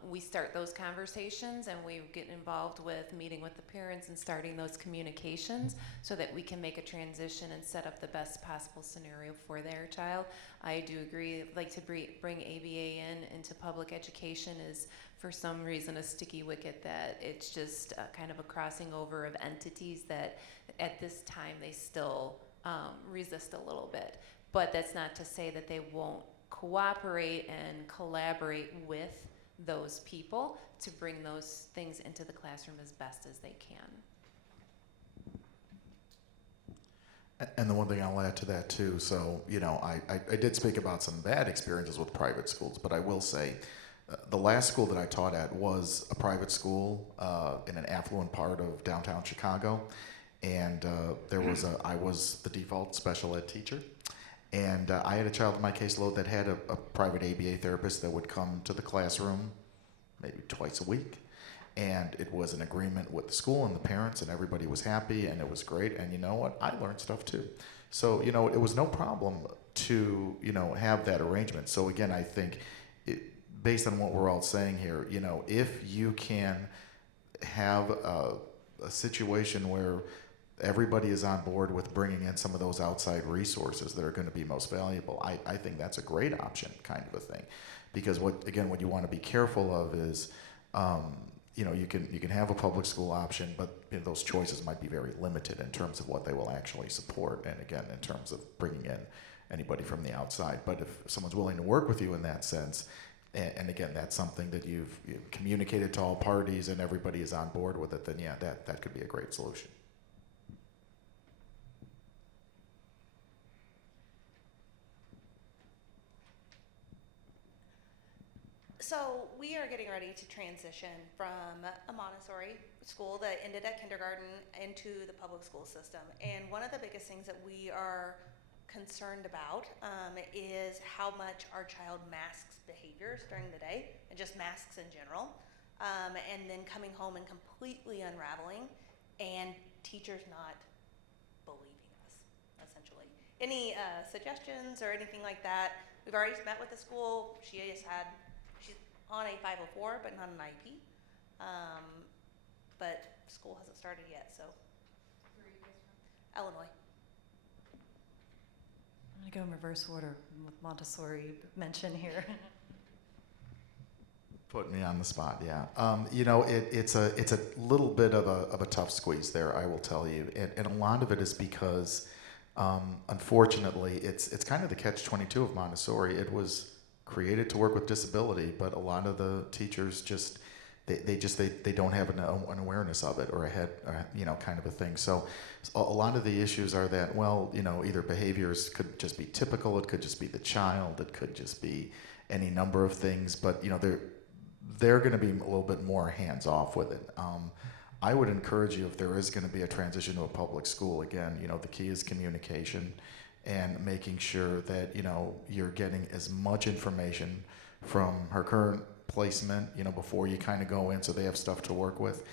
We start those conversations, and we get involved with meeting with the parents and starting those communications so that we can make a transition and set up the best possible scenario for their child. I do agree, like to bring ABA into public education is for some reason a sticky wicket, that it's just kind of a crossing over of entities that at this time they still resist a little bit. But that's not to say that they won't cooperate and collaborate with those people to bring those things into the classroom as best as they can. And the one thing I'll add to that too, so, I did speak about some bad experiences with private schools, but I will say the last school that I taught at was a private school in an affluent part of downtown Chicago. And I was the default special ed teacher. And I had a child in my caseload that had a private ABA therapist that would come to the classroom maybe twice a week. And it was an agreement with the school and the parents, and everybody was happy, and it was great. And you know what? I learned stuff too. So, it was no problem to, have that arrangement. So again, I think based on what we're all saying here, if you can have a situation where everybody is on board with bringing in some of those outside resources that are going to be most valuable, I think that's a great option, kind of a thing. Because what you want to be careful of is, you can have a public school option, but those choices might be very limited in terms of what they will actually support, and again, in terms of bringing in anybody from the outside. But if someone's willing to work with you in that sense, and again, that's something that you've communicated to all parties and everybody is on board with it, then yeah, that could be a great solution. So we are getting ready to transition from a Montessori school that ended at kindergarten into the public school system. And one of the biggest things that we are concerned about is how much our child masks behaviors during the day, and just masks in general, and then coming home and completely unraveling, and teachers not believing us, essentially. Any suggestions or anything like that? We've already met with the school. She's on a 504, but not an IEP. But school hasn't started yet, so. Where are you guys from? Illinois. I'm gonna go in reverse order with Montessori mention here. Put me on the spot, yeah. It's a little bit of a tough squeeze there, I will tell you, and a lot of it is because, unfortunately, it's kind of the catch-22 of Montessori. It was created to work with disability, but a lot of the teachers they don't have an awareness of it, or a head, kind of a thing. So a lot of the issues are that, either behaviors could just be typical, it could just be the child, it could just be any number of things, but they're going to be a little bit more hands off with it. I would encourage you, if there is going to be a transition to a public school, again, the key is communication and making sure that you're getting as much information from her current placement, before you kind of go in, so they have stuff to work with.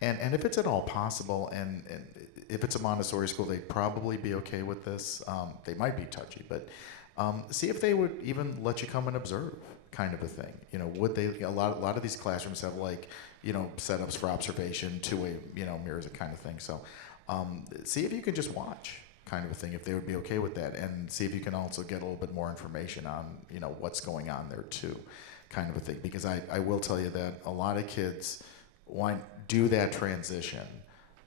And if it's at all possible, and if it's a Montessori school, they'd probably be okay with this. They might be touchy, but see if they would even let you come and observe, kind of a thing. Would they? A lot of these classrooms have setups for observation, two-way mirrors, that kind of thing. So see if you can just watch, kind of a thing, if they would be okay with that, and see if you can also get a little bit more information on what's going on there too, kind of a thing. Because I will tell you that a lot of kids do that transition,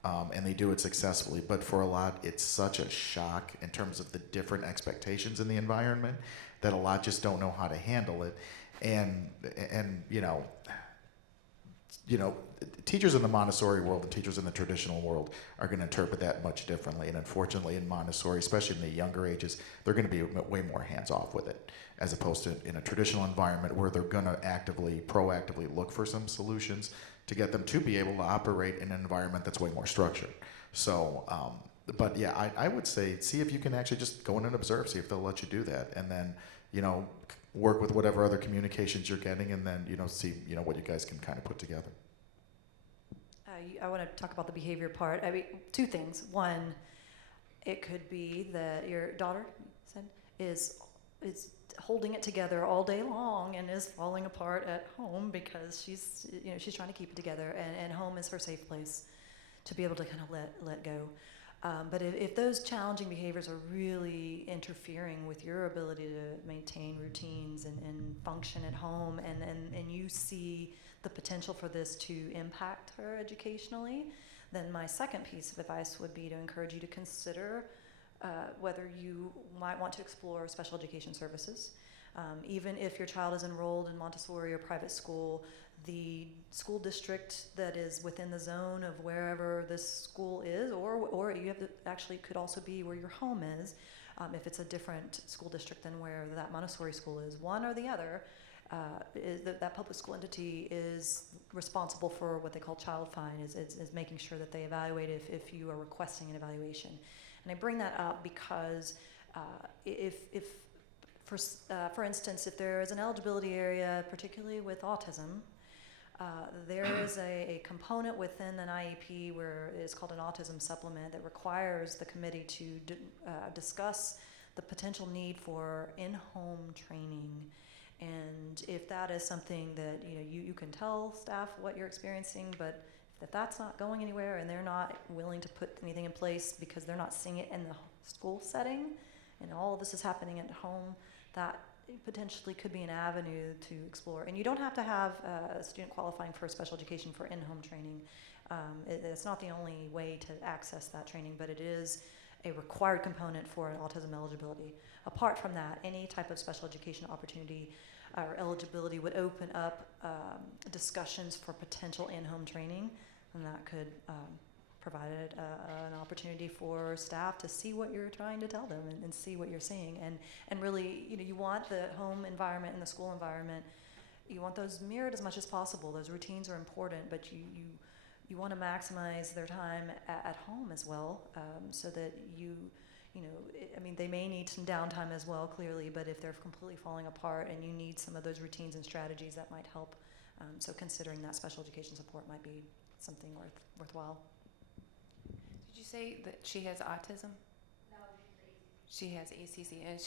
and they do it successfully, but for a lot it's such a shock in terms of the different expectations in the environment that a lot just don't know how to handle it. And teachers in the Montessori world and teachers in the traditional world are going to interpret that much differently. And unfortunately, in Montessori, especially in the younger ages, they're going to be way more hands-off with it, as opposed to in a traditional environment where they're going to proactively look for some solutions to get them to be able to operate in an environment that's way more structured. So, but yeah, I would say see if you can actually just go in and observe, see if they'll let you do that, and then work with whatever other communications you're getting, and then see what you guys can kind of put together. I want to talk about the behavior part. I mean, two things. One, it could be that your daughter is holding it together all day long and is falling apart at home because she's trying to keep it together, and home is her safe place to be able to kind of let go. But if those challenging behaviors are really interfering with your ability to maintain routines and function at home, and you see the potential for this to impact her educationally, then my second piece of advice would be to encourage you to consider whether you might want to explore special education services. Even if your child is enrolled in Montessori or private school, the school district that is within the zone of wherever this school is, or you have to, actually could also be where your home is, if it's a different school district than where that Montessori school is, one or the other, that public school entity is responsible for what they call child find, is making sure that they evaluate if you are requesting an evaluation. And I bring that up because for instance, if there is an eligibility area, particularly with autism, there is a component within an IEP where it's called an autism supplement that requires the committee to discuss the potential need for in-home training. And if that is something that you can tell staff what you're experiencing, but if that's not going anywhere and they're not willing to put anything in place because they're not seeing it in the school setting, and all of this is happening at home, that potentially could be an avenue to explore. And you don't have to have a student qualifying for special education for in-home training. It's not the only way to access that training, but it is a required component for an autism eligibility. Apart from that, any type of special education opportunity or eligibility would open up discussions for potential in-home training, and that could provide an opportunity for staff to see what you're trying to tell them and see what you're seeing. And really, you want the home environment and the school environment, you want those mirrored as much as possible. Those routines are important, but you want to maximize their time at home as well, so that they may need some downtime as well, clearly, but if they're completely falling apart and you need some of those routines and strategies, that might help. So considering that special education support might be something worthwhile. Did you say that she has autism? No, she's She has ACC, and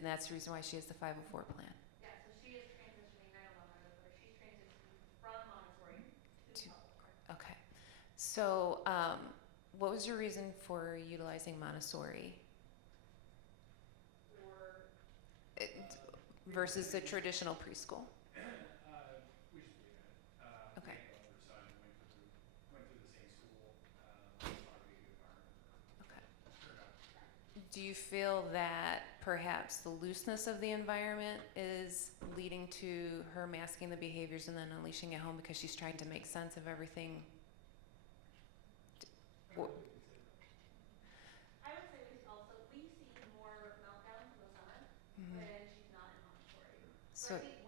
that's the reason why she has the 504 plan. Yeah, so she is transitioning, I don't know her, but she's transitioning from Montessori to public. Okay. So, what was your reason for utilizing Montessori versus the traditional preschool? We just believe in it. Okay. My older son went through the same school. Thought it would be a good environment for her. Okay. Turned out. Do you feel that perhaps the looseness of the environment is leading to her masking the behaviors and then unleashing at home because she's trying to make sense of everything? I would say we see more meltdowns in the summer when she's not in Montessori. So I think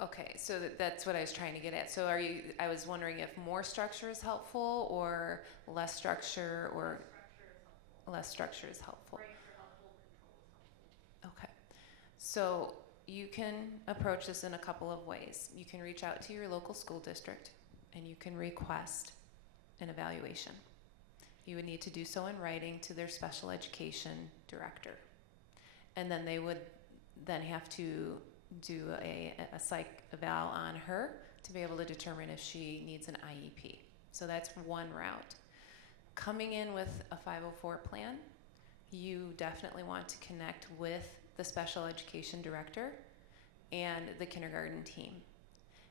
Okay, so that's what I was trying to get at. So I was wondering if more structure is helpful or less structure or less structure is helpful. Okay, so you can approach this in a couple of ways. You can reach out to your local school district and you can request an evaluation. You would need to do so in writing to their special education director. And then they would then have to do a psych eval on her to be able to determine if she needs an IEP. So that's one route. Coming in with a 504 plan, you definitely want to connect with the special education director and the kindergarten team.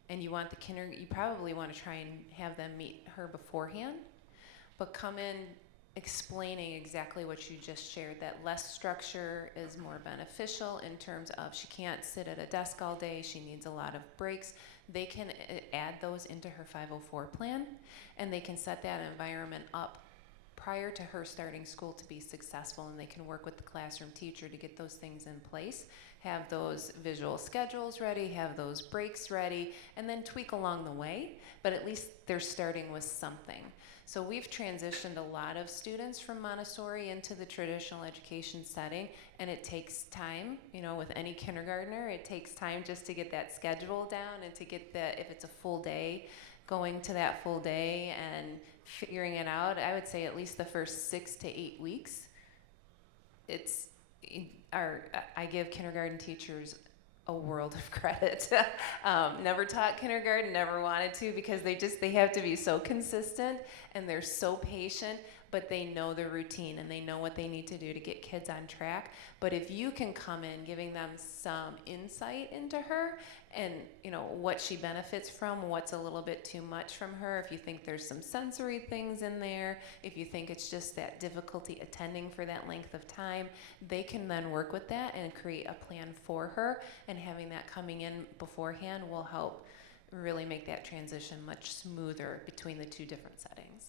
And you want you probably want to try and have them meet her beforehand, but come in explaining exactly what you just shared, that less structure is more beneficial in terms of she can't sit at a desk all day, she needs a lot of breaks. They can add those into her 504 plan, and they can set that environment up prior to her starting school to be successful, and they can work with the classroom teacher to get those things in place, have those visual schedules ready, have those breaks ready, and then tweak along the way, but at least they're starting with something. So we've transitioned a lot of students from Montessori into the traditional education setting, and it takes time. You know, with any kindergartner, it takes time just to get that schedule down and to get that, if it's a full day, going to that full day and figuring it out. I would say at least the first 6 to 8 weeks, I give kindergarten teachers a world of credit. Never taught kindergarten, never wanted to, because they have to be so consistent and they're so patient, but they know their routine and they know what they need to do to get kids on track. But if you can come in giving them some insight into her and what she benefits from, what's a little bit too much from her, if you think there's some sensory things in there, if you think it's just that difficulty attending for that length of time, they can then work with that and create a plan for her, and having that coming in beforehand will help really make that transition much smoother between the two different settings.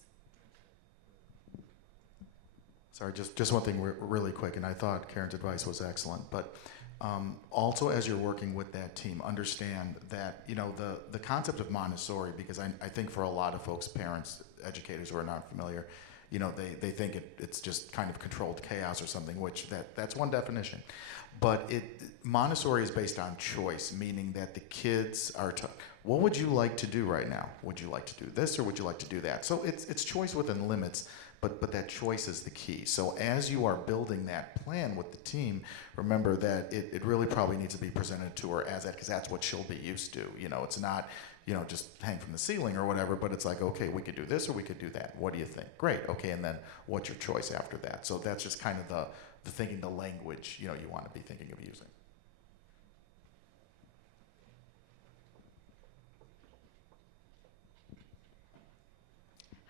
Sorry, just one thing really quick, and I thought Karen's advice was excellent, but also as you're working with that team, understand that, the concept of Montessori, because I think for a lot of folks, parents, educators who are not familiar, they think it's just kind of controlled chaos or something, which that's one definition. But Montessori is based on choice, meaning that the kids are what would you like to do right now? Would you like to do this or would you like to do that? So it's choice within limits. But that choice is the key. So as you are building that plan with the team, remember that it really probably needs to be presented to her as that, because that's what she'll be used to. It's not, just hang from the ceiling or whatever, but it's like, okay, we could do this or we could do that. What do you think? Great, okay, and then what's your choice after that? So that's just kind of the thinking, the language, you want to be thinking of using.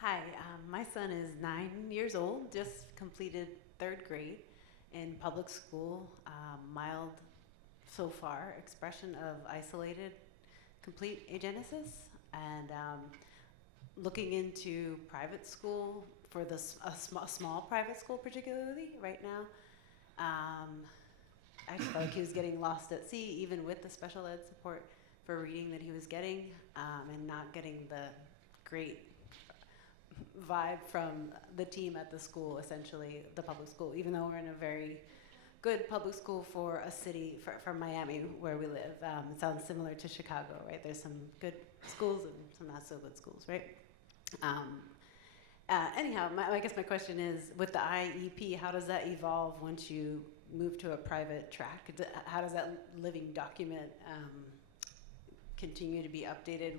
Hi, my son is 9 years old, just completed 3rd grade in public school, mild so far expression of isolated complete agenesis, and looking into private school for a small private school particularly right now. I just felt like he was getting lost at sea, even with the special ed support for reading that he was getting, and not getting the great vibe from the team at the school, essentially the public school, even though we're in a very good public school for a city, for Miami where we live. It sounds similar to Chicago, right? There's some good schools and some not so good schools, right? Anyhow, I guess my question is, with the IEP, how does that evolve once you move to a private track? How does that living document continue to be updated?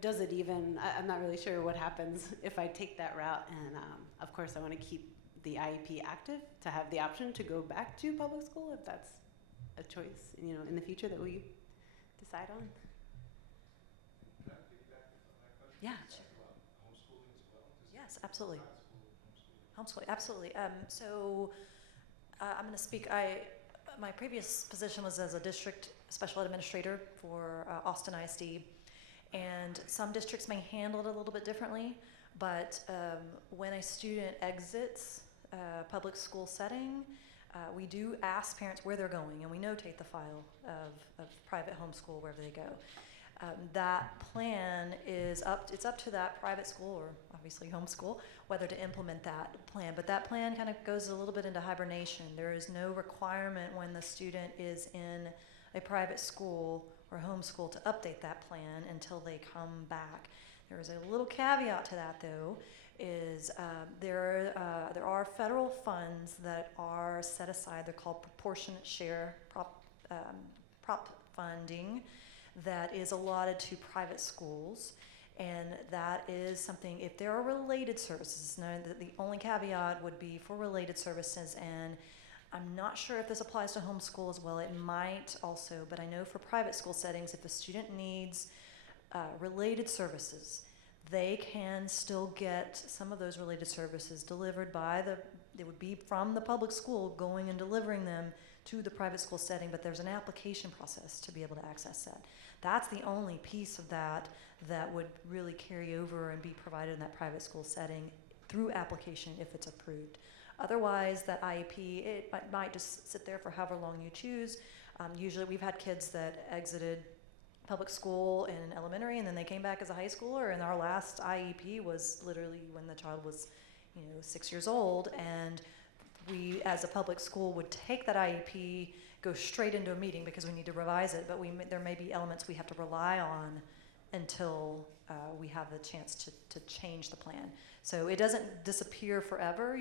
Does it even, I'm not really sure what happens if I take that route, and of course I want to keep the IEP active to have the option to go back to public school if that's a choice, in the future that we decide on. Can I piggyback on that question? Yeah, Talk sure. about homeschooling as well? Yes, absolutely. Homeschooling. Absolutely. I'm going to speak. My previous position was as a district special ed administrator for Austin ISD, and some districts may handle it a little bit differently. But when a student exits a public school setting, we do ask parents where they're going, and we notate the file of private homeschool wherever they go. That plan is it's up to that private school, or obviously homeschool, whether to implement that plan. But that plan kind of goes a little bit into hibernation. There is no requirement when the student is in a private school or homeschool to update that plan until they come back. There is a little caveat to that, though, is there are federal funds that are set aside. They're called proportionate share prop funding that is allotted to private schools, and that is something, if there are related services, now the only caveat would be for related services, and I'm not sure if this applies to homeschool as well. It might also, but I know for private school settings, if the student needs related services, they can still get some of those related services delivered by it would be from the public school going and delivering them to the private school setting, but there's an application process to be able to access that. That's the only piece of that would really carry over and be provided in that private school setting through application if it's approved. Otherwise, that IEP, it might just sit there for however long you choose. Usually we've had kids that exited public school in elementary and then they came back as a high schooler, and our last IEP was literally when the child was 6 years old, and we as a public school would take that IEP, go straight into a meeting because we need to revise it, but there may be elements we have to rely on until we have the chance to change the plan. So it doesn't disappear forever.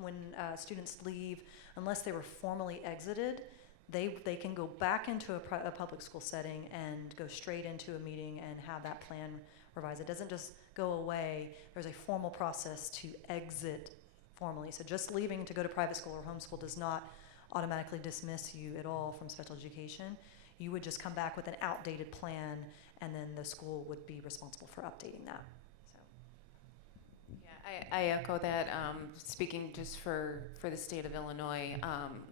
When students leave, unless they were formally exited, they can go back into a public school setting and go straight into a meeting and have that plan revised. It doesn't just go away. There's a formal process to exit formally. So just leaving to go to private school or homeschool does not automatically dismiss you at all from special education. You would just come back with an outdated plan, and then the school would be responsible for updating that. Yeah, I echo that. Speaking just for the state of Illinois,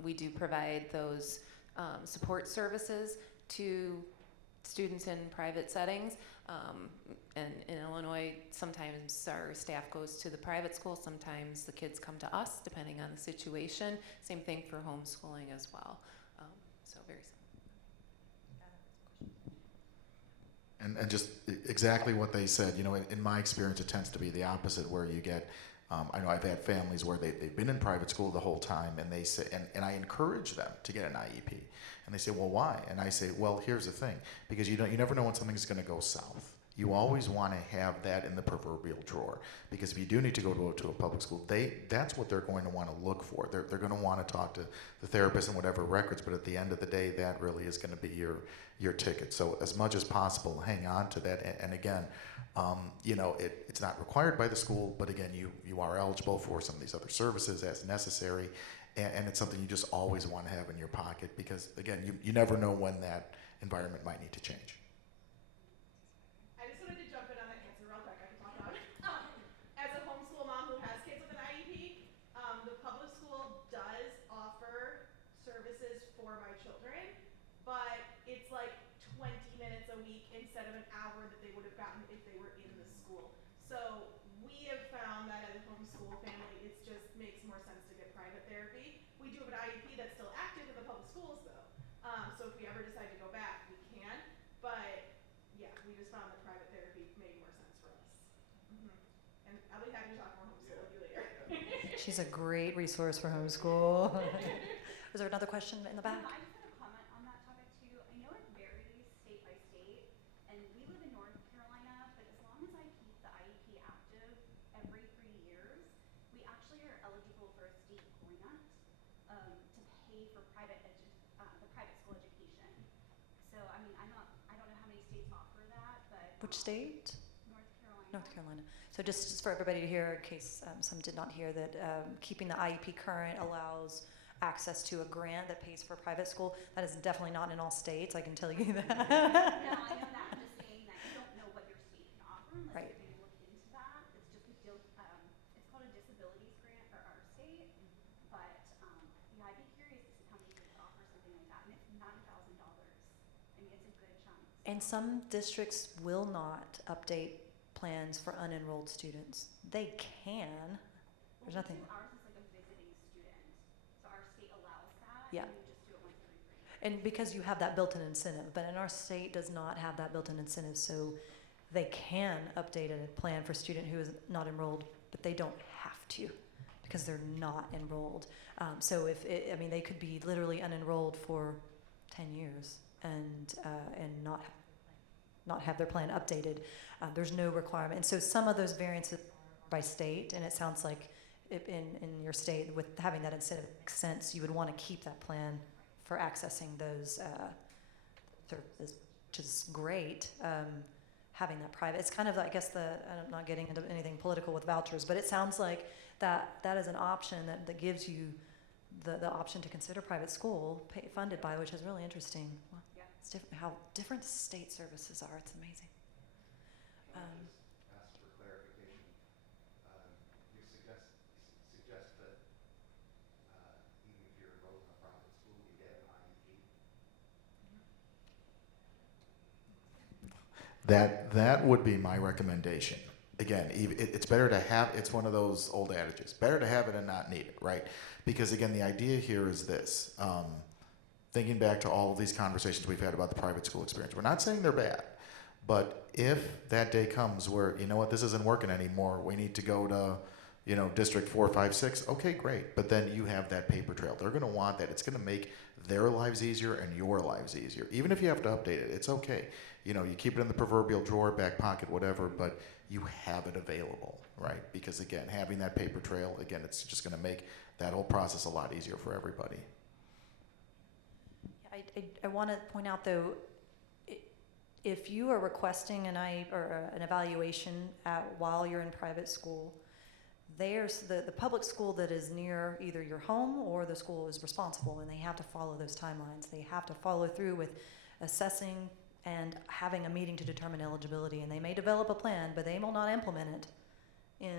we do provide those support services to students in private settings. And in Illinois, sometimes our staff goes to the private school, sometimes the kids come to us, depending on the situation. Same thing for homeschooling as well. So very similar. And just exactly what they said, in my experience, it tends to be the opposite, where you get, I know I've had families where they've been in private school the whole time, and they say, and I encourage them to get an IEP. And they say, well, why? And I say, well, here's the thing, because you never know when something's going to go south. You always want to have that in the proverbial drawer, because if you do need to go to a public school, that's what they're going to want to look for. They're going to want to talk to the therapist and whatever records, but at the end of the day, that really is going to be your ticket. So as much as possible, hang on to that. And again, it's not required by the school, but again, you are eligible for some of these other services as necessary, and it's something you just always want to have in your pocket, because again, you never know when that environment might need to change. I just wanted to jump in on that answer real quick. I can talk about it. As a homeschool mom who has kids with an IEP, the public school does offer services for my children, but it's like 20 minutes a week instead of an hour that they would have gotten if they were in the school. So we have found that as a homeschool family, it just makes more sense to get private therapy. We do have an IEP that's still active in the public schools, though. So if we ever decide to go back, we can. But yeah, we just found that private therapy made more sense for us. And I'll be happy to talk more homeschool with you later. She's a great resource for homeschool. Was there another question in the back? I just had a comment on that topic too. I know it varies state by state, and we live in North Carolina, but as long as I keep the IEP active every 3 years, we actually are eligible for a state grant to pay for the private school education. So I mean, I don't know how many states offer that, but Which state? North Carolina. North Carolina. So just for everybody to hear, in case some did not hear, that keeping the IEP current allows access to a grant that pays for private school. That is definitely not in all states, I can tell you that. No, I know that. I'm just saying that you don't know what your state can offer unless Right. you're going to look into that. It's just it's called a disabilities grant for our state. But yeah, I'd be curious to see how many states offer something like that. And it's $9,000. I mean, it's a good chunk. And some districts will not update plans for unenrolled students. They can. There's nothing. Ours is like a visiting student. So our state Yeah. And because you have that built-in incentive, but in our state does not have that built-in incentive, so they can update a plan for a student who is not enrolled, but they don't have to because they're not enrolled. So I mean, they could be literally unenrolled for 10 years and not have their plan updated. There's no requirement. And so some of those variances by state, and it sounds like in your state with having that incentive makes sense, you would want to keep that plan for accessing those services, which is great. Having that private, it's kind of, I guess, I'm not getting into anything political with vouchers, but it sounds like that is an option that gives you the option to consider private school funded by, which is really interesting. Well, yeah. It's different how different state services are. It's amazing. Ask for clarification. You suggest that even if you're enrolled in a private school, you get an IEP? That would be my recommendation. Again, it's better to have, it's one of those old adages, better to have it and not need it, right? Because again, the idea here is this, thinking back to all of these conversations we've had about the private school experience, we're not saying they're bad, but if that day comes where, you know what, this isn't working anymore, we need to go to, you know, District 4, 5, 6, okay, great, but then you have that paper trail. They're gonna want that. It's gonna make their lives easier and your lives easier. Even if you have to update it, it's okay. You know, you keep it in the proverbial drawer, back pocket, whatever, but you have it available, right? Because again, having that paper trail, again, it's just gonna make that whole process a lot easier for everybody. I want to point out though, if you are requesting an evaluation while you're in private school, there's the public school that is near either your home or the school is responsible, and they have to follow those timelines. They have to follow through with assessing and having a meeting to determine eligibility, and they may develop a plan, but they will not implement it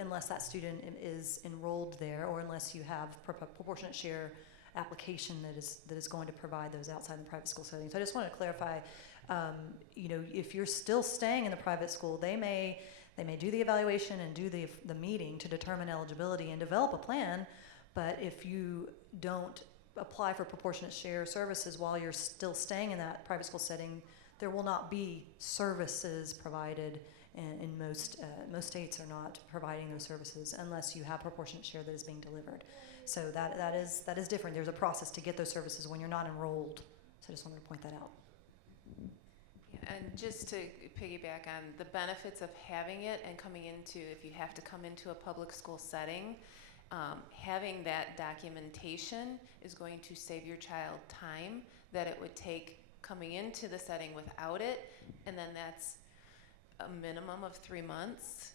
unless that student is enrolled there, or unless you have proportionate share application that is going to provide those outside the private school setting. So I just want to clarify, you know, if you're still staying in the private school, they may do the evaluation and do the meeting to determine eligibility and develop a plan, but if you don't apply for proportionate share services while you're still staying in that private school setting, there will not be services provided, and in most states are not providing those services unless you have proportionate share that is being delivered. So that is different. There's a process to get those services when you're not enrolled. So I just wanted to point that out. Yeah, and just to piggyback on the benefits of having it and coming into, if you have to come into a public school setting, having that documentation is going to save your child time that it would take coming into the setting without it, and then that's a minimum of 3 months,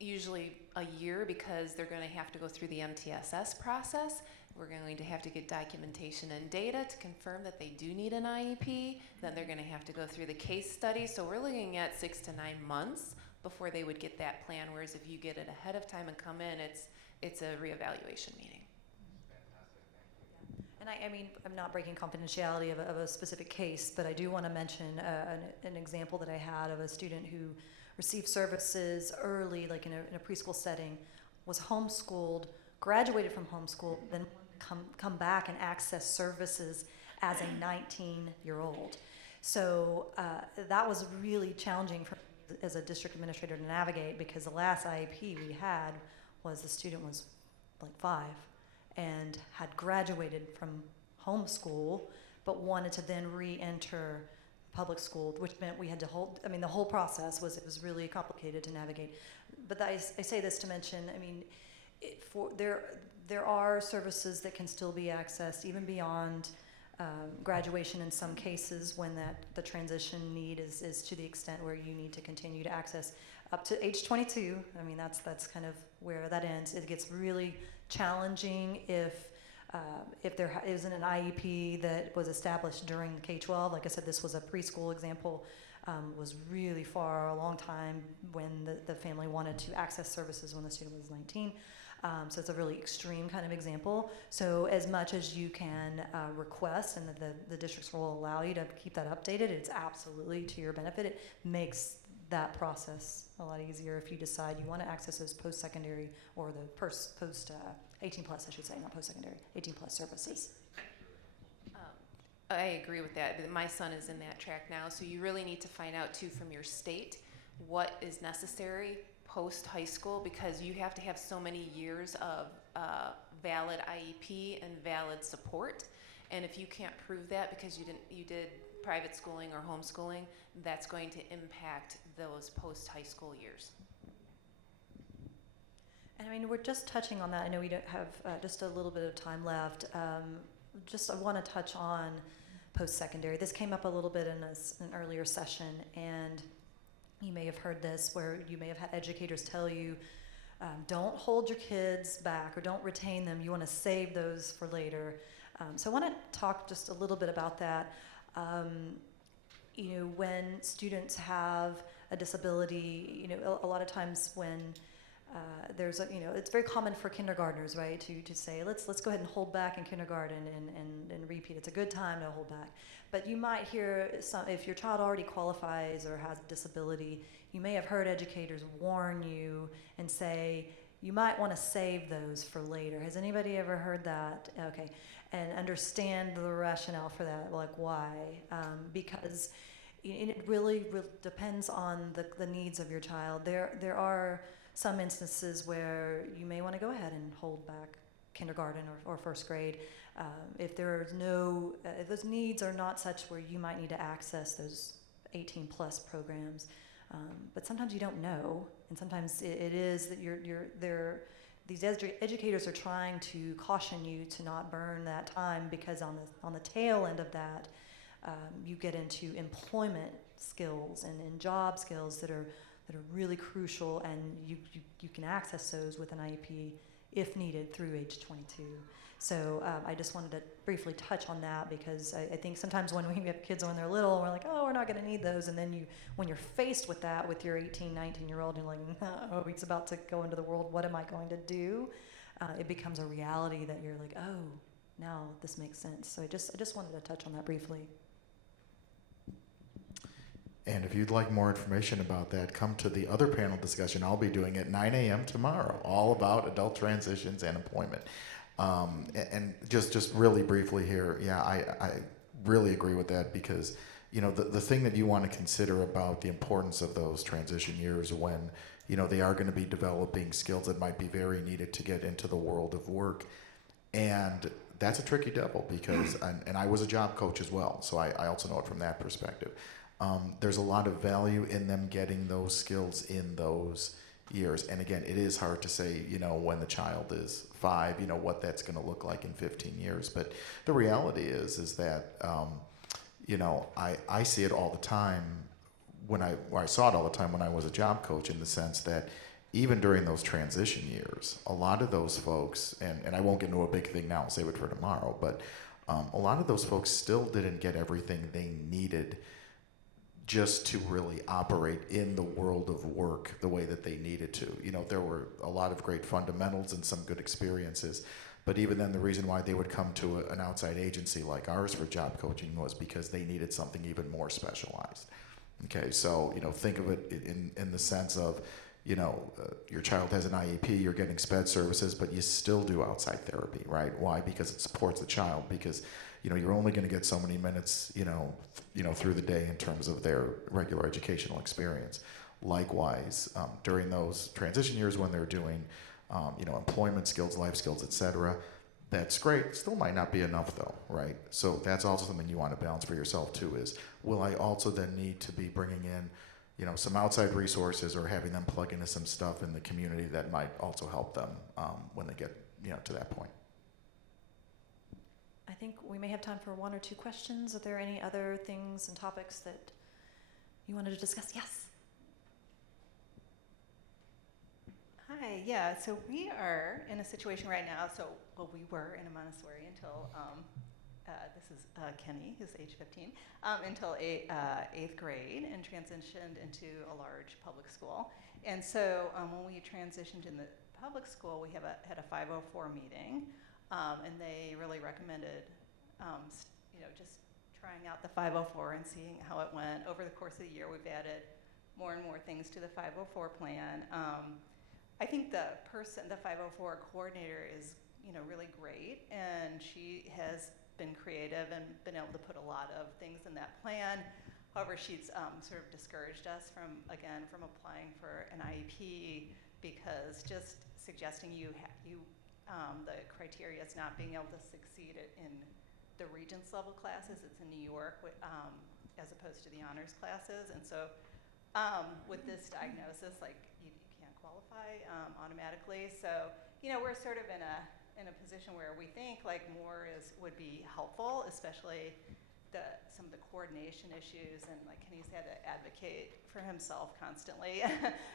usually a year, because they're going to have to go through the MTSS process. We're going to have to get documentation and data to confirm that they do need an IEP. Then they're going to have to go through the case study. So we're looking at 6 to 9 months before they would get that plan, whereas if you get it ahead of time and come in, it's a reevaluation meeting. And I mean, I'm not breaking confidentiality of a specific case, but I do want to mention an example that I had of a student who received services early, like in a preschool setting, was homeschooled, graduated from homeschool, then come back and access services as a 19-year-old. So that was really challenging for me as a district administrator to navigate, because the last IEP we had was the student was like 5 and had graduated from homeschool, but wanted to then re-enter public school, which meant we had to the whole process was really complicated to navigate. But I say this to mention, I mean, there are services that can still be accessed even beyond graduation in some cases, when the transition need is to the extent where you need to continue to access up to age 22. I mean, that's kind of where that ends. It gets really challenging if there isn't an IEP that was established during the K-12. Like I said, this was a preschool example, was really far, a long time when the family wanted to access services when the student was 19. So it's a really extreme kind of example. So as much as you can request, and the districts will allow you to keep that updated, it's absolutely to your benefit. It makes that process a lot easier if you decide you want to access those post-secondary or the post 18 plus, I should say, not post-secondary, 18 plus services. I agree with that. But my son is in that track now, so you really need to find out too from your state what is necessary post high school, because you have to have so many years of valid IEP and valid support. And if you can't prove that because you did private schooling or homeschooling, that's going to impact those post high school years. And I mean, we're just touching on that. I know we don't have just a little bit of time left. I want to touch on post-secondary. This came up a little bit in an earlier session, and you may have heard this, where you may have had educators tell you, don't hold your kids back or don't retain them. You want to save those for later. So I want to talk just a little bit about that. When students have a disability, a lot of times when it's very common for kindergartners, right, to say, let's go ahead and hold back in kindergarten and repeat. It's a good time to hold back. But you might hear if your child already qualifies or has a disability, you may have heard educators warn you and say, you might want to save those for later. Has anybody ever heard that? Okay. And understand the rationale for that, like why? Because it really depends on the needs of your child. There are some instances where you may want to go ahead and hold back kindergarten or first grade if those needs are not such where you might need to access those 18 plus programs. But sometimes you don't know, and sometimes it is that these educators are trying to caution you to not burn that time, because on the tail end of that, you get into employment skills and job skills that are really crucial, and you can access those with an IEP if needed through age 22. So I just wanted to briefly touch on that, because I think sometimes when we have kids when they're little, we're like, oh, we're not going to need those. And then when you're faced with that with your 18, 19-year-old, you're like, oh, he's about to go into the world. What am I going to do? It becomes a reality that you're like, oh, now this makes sense. So I just wanted to touch on that briefly. And if you'd like more information about that, come to the other panel discussion I'll be doing at 9 a.m. tomorrow, all about adult transitions and employment. And just really briefly here, yeah, I really agree with that, because the thing that you want to consider about the importance of those transition years when they are going to be developing skills that might be very needed to get into the world of work. And that's a tricky devil, because and I was a job coach as well, so I also know it from that perspective. There's a lot of value in them getting those skills in those years. And again, it is hard to say, when the child is 5, what that's going to look like in 15 years. But the reality is that, I see it all the time I saw it all the time when I was a job coach, in the sense that even during those transition years, a lot of those folks, and I won't get into a big thing now, I'll save it for tomorrow, but a lot of those folks still didn't get everything they needed just to really operate in the world of work the way that they needed to. There were a lot of great fundamentals and some good experiences, but even then, the reason why they would come to an outside agency like ours for job coaching was because they needed something even more specialized. Okay, so think of it in the sense of, your child has an IEP, you're getting SPED services, but you still do outside therapy, right? Why? Because it supports the child, because you're only going to get so many minutes, through the day in terms of their regular educational experience. Likewise, during those transition years when they're doing, employment skills, life skills, etc., that's great. Still might not be enough though, right? So that's also something you want to balance for yourself too, is will I also then need to be bringing in, some outside resources, or having them plug into some stuff in the community that might also help them when they get, to that point. I think we may have time for 1 or 2 questions. Are there any other things and topics that you wanted to discuss? Yes. Hi, yeah, so we are in a situation right now, we were in a Montessori until, this is Kenny, who's age 15, until 8th grade, and transitioned into a large public school. And so when we transitioned in the public school, we had a 504 meeting, and they really recommended, just trying out the 504 and seeing how it went. Over the course of the year, we've added more and more things to the 504 plan. I think the 504 coordinator is really great, and she has been creative and been able to put a lot of things in that plan. However, she's sort of discouraged us from applying for an IEP because just suggesting the criteria is not being able to succeed in the Regents level classes. It's in New York as opposed to the honors classes, and so with this diagnosis, like you can't qualify automatically. So we're sort of in a position where we think like more would be helpful, especially some of the coordination issues, and like Kenny's had to advocate for himself constantly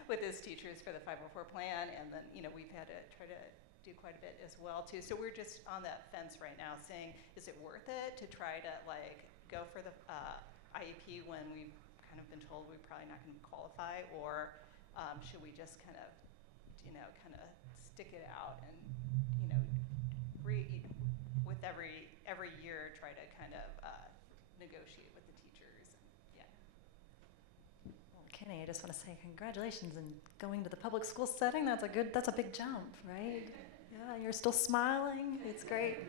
with his teachers for the 504 plan, and then we've had to try to do quite a bit as well too. So we're just on that fence right now, saying, is it worth it to try to like go for the IEP when we've kind of been told we're probably not going to qualify, or should we just kind of stick it out and with every year try to kind of negotiate with the teachers. Well, Kenny, I just want to say congratulations in going to the public school setting. That's a big jump, right? Yeah, you're still smiling. It's great.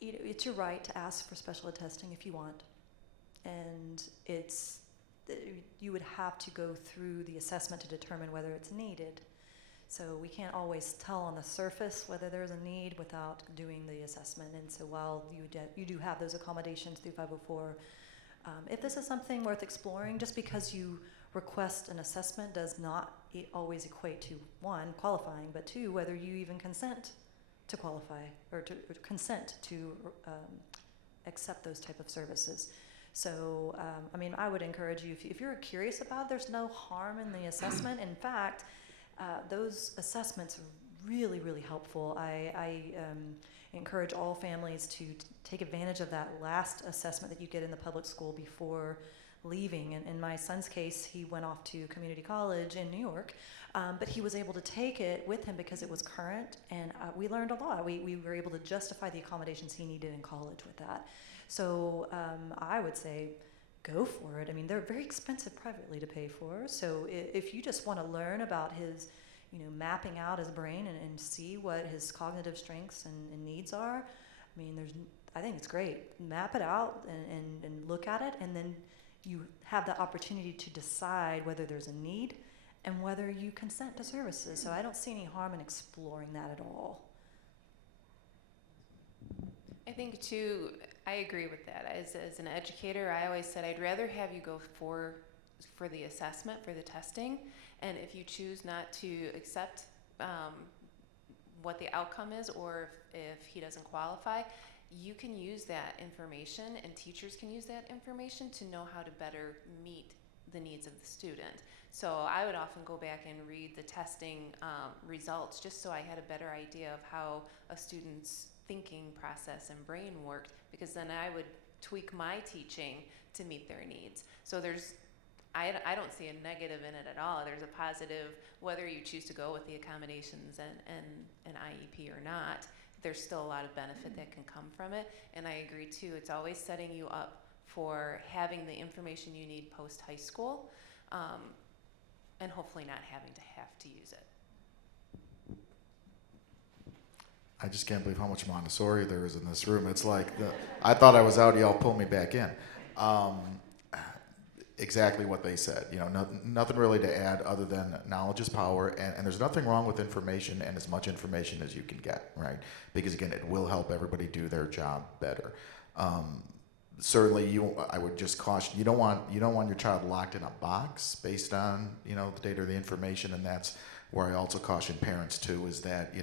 It's your right to ask for special ed testing if you want, and you would have to go through the assessment to determine whether it's needed. So we can't always tell on the surface whether there's a need without doing the assessment. And so while you do have those accommodations through 504, if this is something worth exploring, just because you request an assessment does not always equate to, one, qualifying, but two, whether you even consent to qualify or consent to accept those type of services. So, I would encourage you, if you're curious about it, there's no harm in the assessment. In fact, those assessments are really, really helpful. I encourage all families to take advantage of that last assessment that you get in the public school before leaving. And in my son's case, he went off to community college in New York, but he was able to take it with him because it was current, and we learned a lot. We were able to justify the accommodations he needed in college with that. So I would say, go for it. They're very expensive privately to pay for. So if you just want to learn about his, mapping out his brain and see what his cognitive strengths and needs are, I think it's great. Map it out and look at it, and then you have the opportunity to decide whether there's a need and whether you consent to services. So I don't see any harm in exploring that at all. I think too, I agree with that. As an educator, I always said I'd rather have you go for the assessment, for the testing, and if you choose not to accept what the outcome is, or if he doesn't qualify, you can use that information, and teachers can use that information to know how to better meet the needs of the student. So I would often go back and read the testing results just so I had a better idea of how a student's thinking process and brain worked, because then I would tweak my teaching to meet their needs. So I don't see a negative in it at all. There's a positive, whether you choose to go with the accommodations and an IEP or not. There's still a lot of benefit that can come from it. And I agree too, it's always setting you up for having the information you need post high school, and hopefully not having to use it. I just can't believe how much Montessori there is in this room. It's like, I thought I was out, y'all pulled me back in. Exactly what they said. Nothing really to add other than knowledge is power, and there's nothing wrong with information and as much information as you can get, right? Because again, it will help everybody do their job better. Certainly, I would just caution, you don't want your child locked in a box based on the data or the information, and that's where I also caution parents too, is that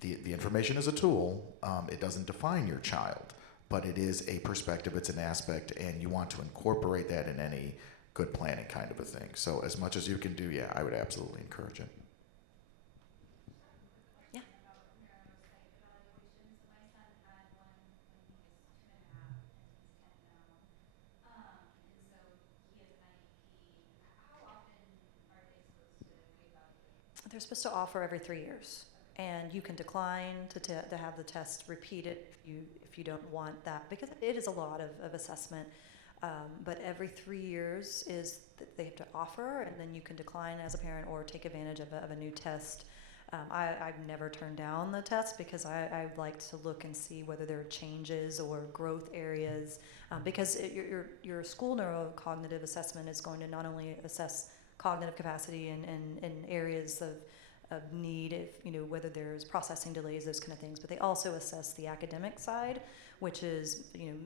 the information is a tool. It doesn't define your child, but it is a perspective, it's an aspect, and you want to incorporate that in any good planning kind of a thing. So as much as you can do, yeah, I would absolutely encourage it. Yeah. They're supposed to offer every 3 years, and you can decline to have the test repeated if you don't want that, because it is a lot of assessment. But every 3 years is that they have to offer, and then you can decline as a parent or take advantage of a new test. I've never turned down the test because I like to look and see whether there are changes or growth areas, because your school neurocognitive assessment is going to not only assess cognitive capacity and areas of need, if whether there's processing delays, those kind of things, but they also assess the academic side, which is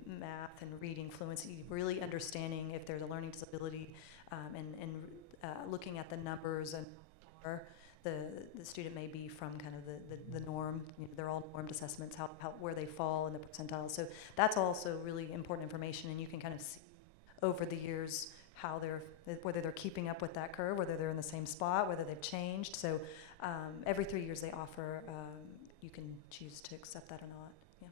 math and reading fluency, really understanding if there's a learning disability, and looking at the numbers and where the student may be from kind of the norm. They're all normed assessments, how where they fall in the percentiles. So that's also really important information, and you can kind of see over the years how whether they're keeping up with that curve, whether they're in the same spot, whether they've changed. So every 3 years they offer, you can choose to accept that or not. Yeah.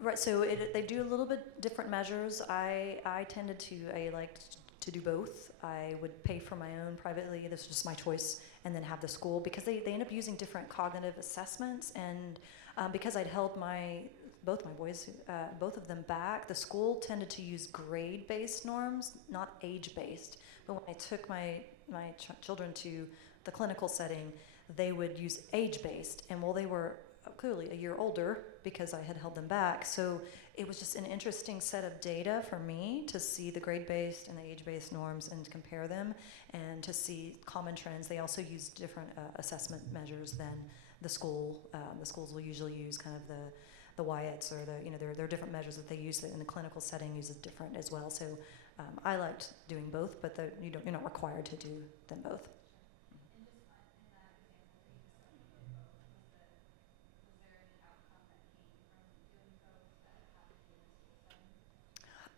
Right, so they do a little bit different measures. I liked to do both. I would pay for my own privately, this was just my choice, and then have the school, because they end up using different cognitive assessments, and because I'd held both my boys, both of them back, the school tended to use grade-based norms, not age-based. But when I took my children to the clinical setting, they would use age-based, and they were clearly a year older because I had held them back. So it was just an interesting set of data for me to see the grade-based and the age-based norms and compare them, and to see common trends. They also use different assessment measures than the school. The schools will usually use kind of the Wyatts, or there are different measures that they use that in the clinical setting uses different as well. So I liked doing both, but you're not required to do them both.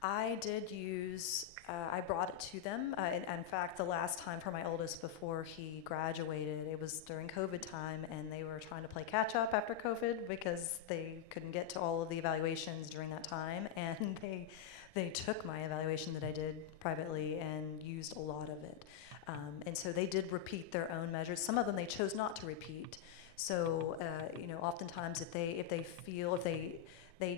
I did use, I brought it to them. In fact, the last time for my oldest before he graduated, it was during COVID time, and they were trying to play catch up after COVID because they couldn't get to all of the evaluations during that time. And they took my evaluation that I did privately and used a lot of it. And so they did repeat their own measures. Some of them they chose not to repeat. So, oftentimes if they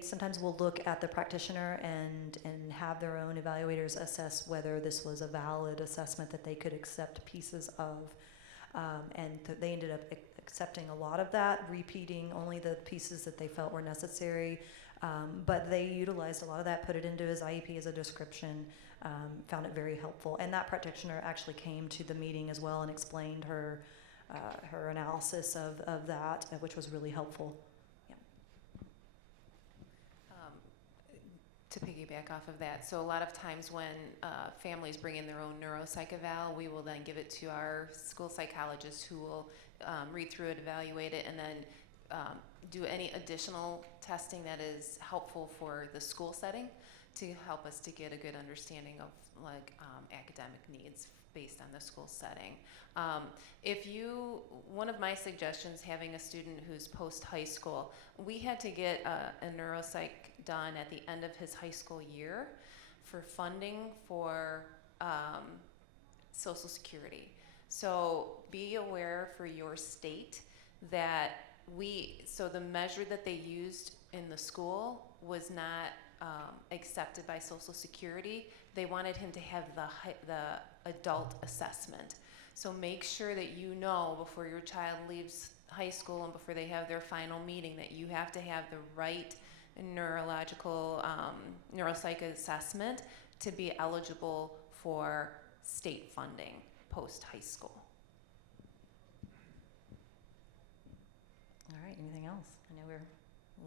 sometimes will look at the practitioner and have their own evaluators assess whether this was a valid assessment that they could accept pieces of. They ended up accepting a lot of that, repeating only the pieces that they felt were necessary. But they utilized a lot of that, put it into his IEP as a description, found it very helpful. And that practitioner actually came to the meeting as well and explained her analysis of that, which was really helpful. To piggyback off of that, so a lot of times when families bring in their own neuropsych eval, we will then give it to our school psychologist, who will read through it, evaluate it, and then do any additional testing that is helpful for the school setting to help us to get a good understanding of academic needs based on the school setting. One of my suggestions, having a student who's post-high school, we had to get a neuropsych done at the end of his high school year for funding for Social Security. So be aware for your state that the measure that they used in the school was not accepted by Social Security. They wanted him to have the adult assessment. So make sure that before your child leaves high school and before they have their final meeting, that you have to have the right neurological neuropsych assessment to be eligible for state funding post high school. All right, anything else? I know we're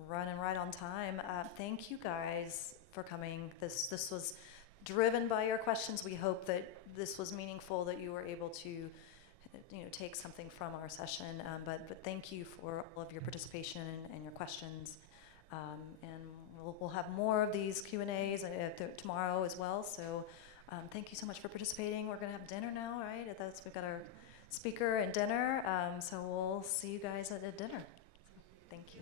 running right on time. Thank you guys for coming. This was driven by your questions. We hope that this was meaningful, that you were able to take something from our session. But thank you for all of your participation and your questions. And we'll have more of these Q&As tomorrow as well. So thank you so much for participating. We're going to have dinner now, right? We've got our speaker and dinner. So we'll see you guys at dinner. Thank you.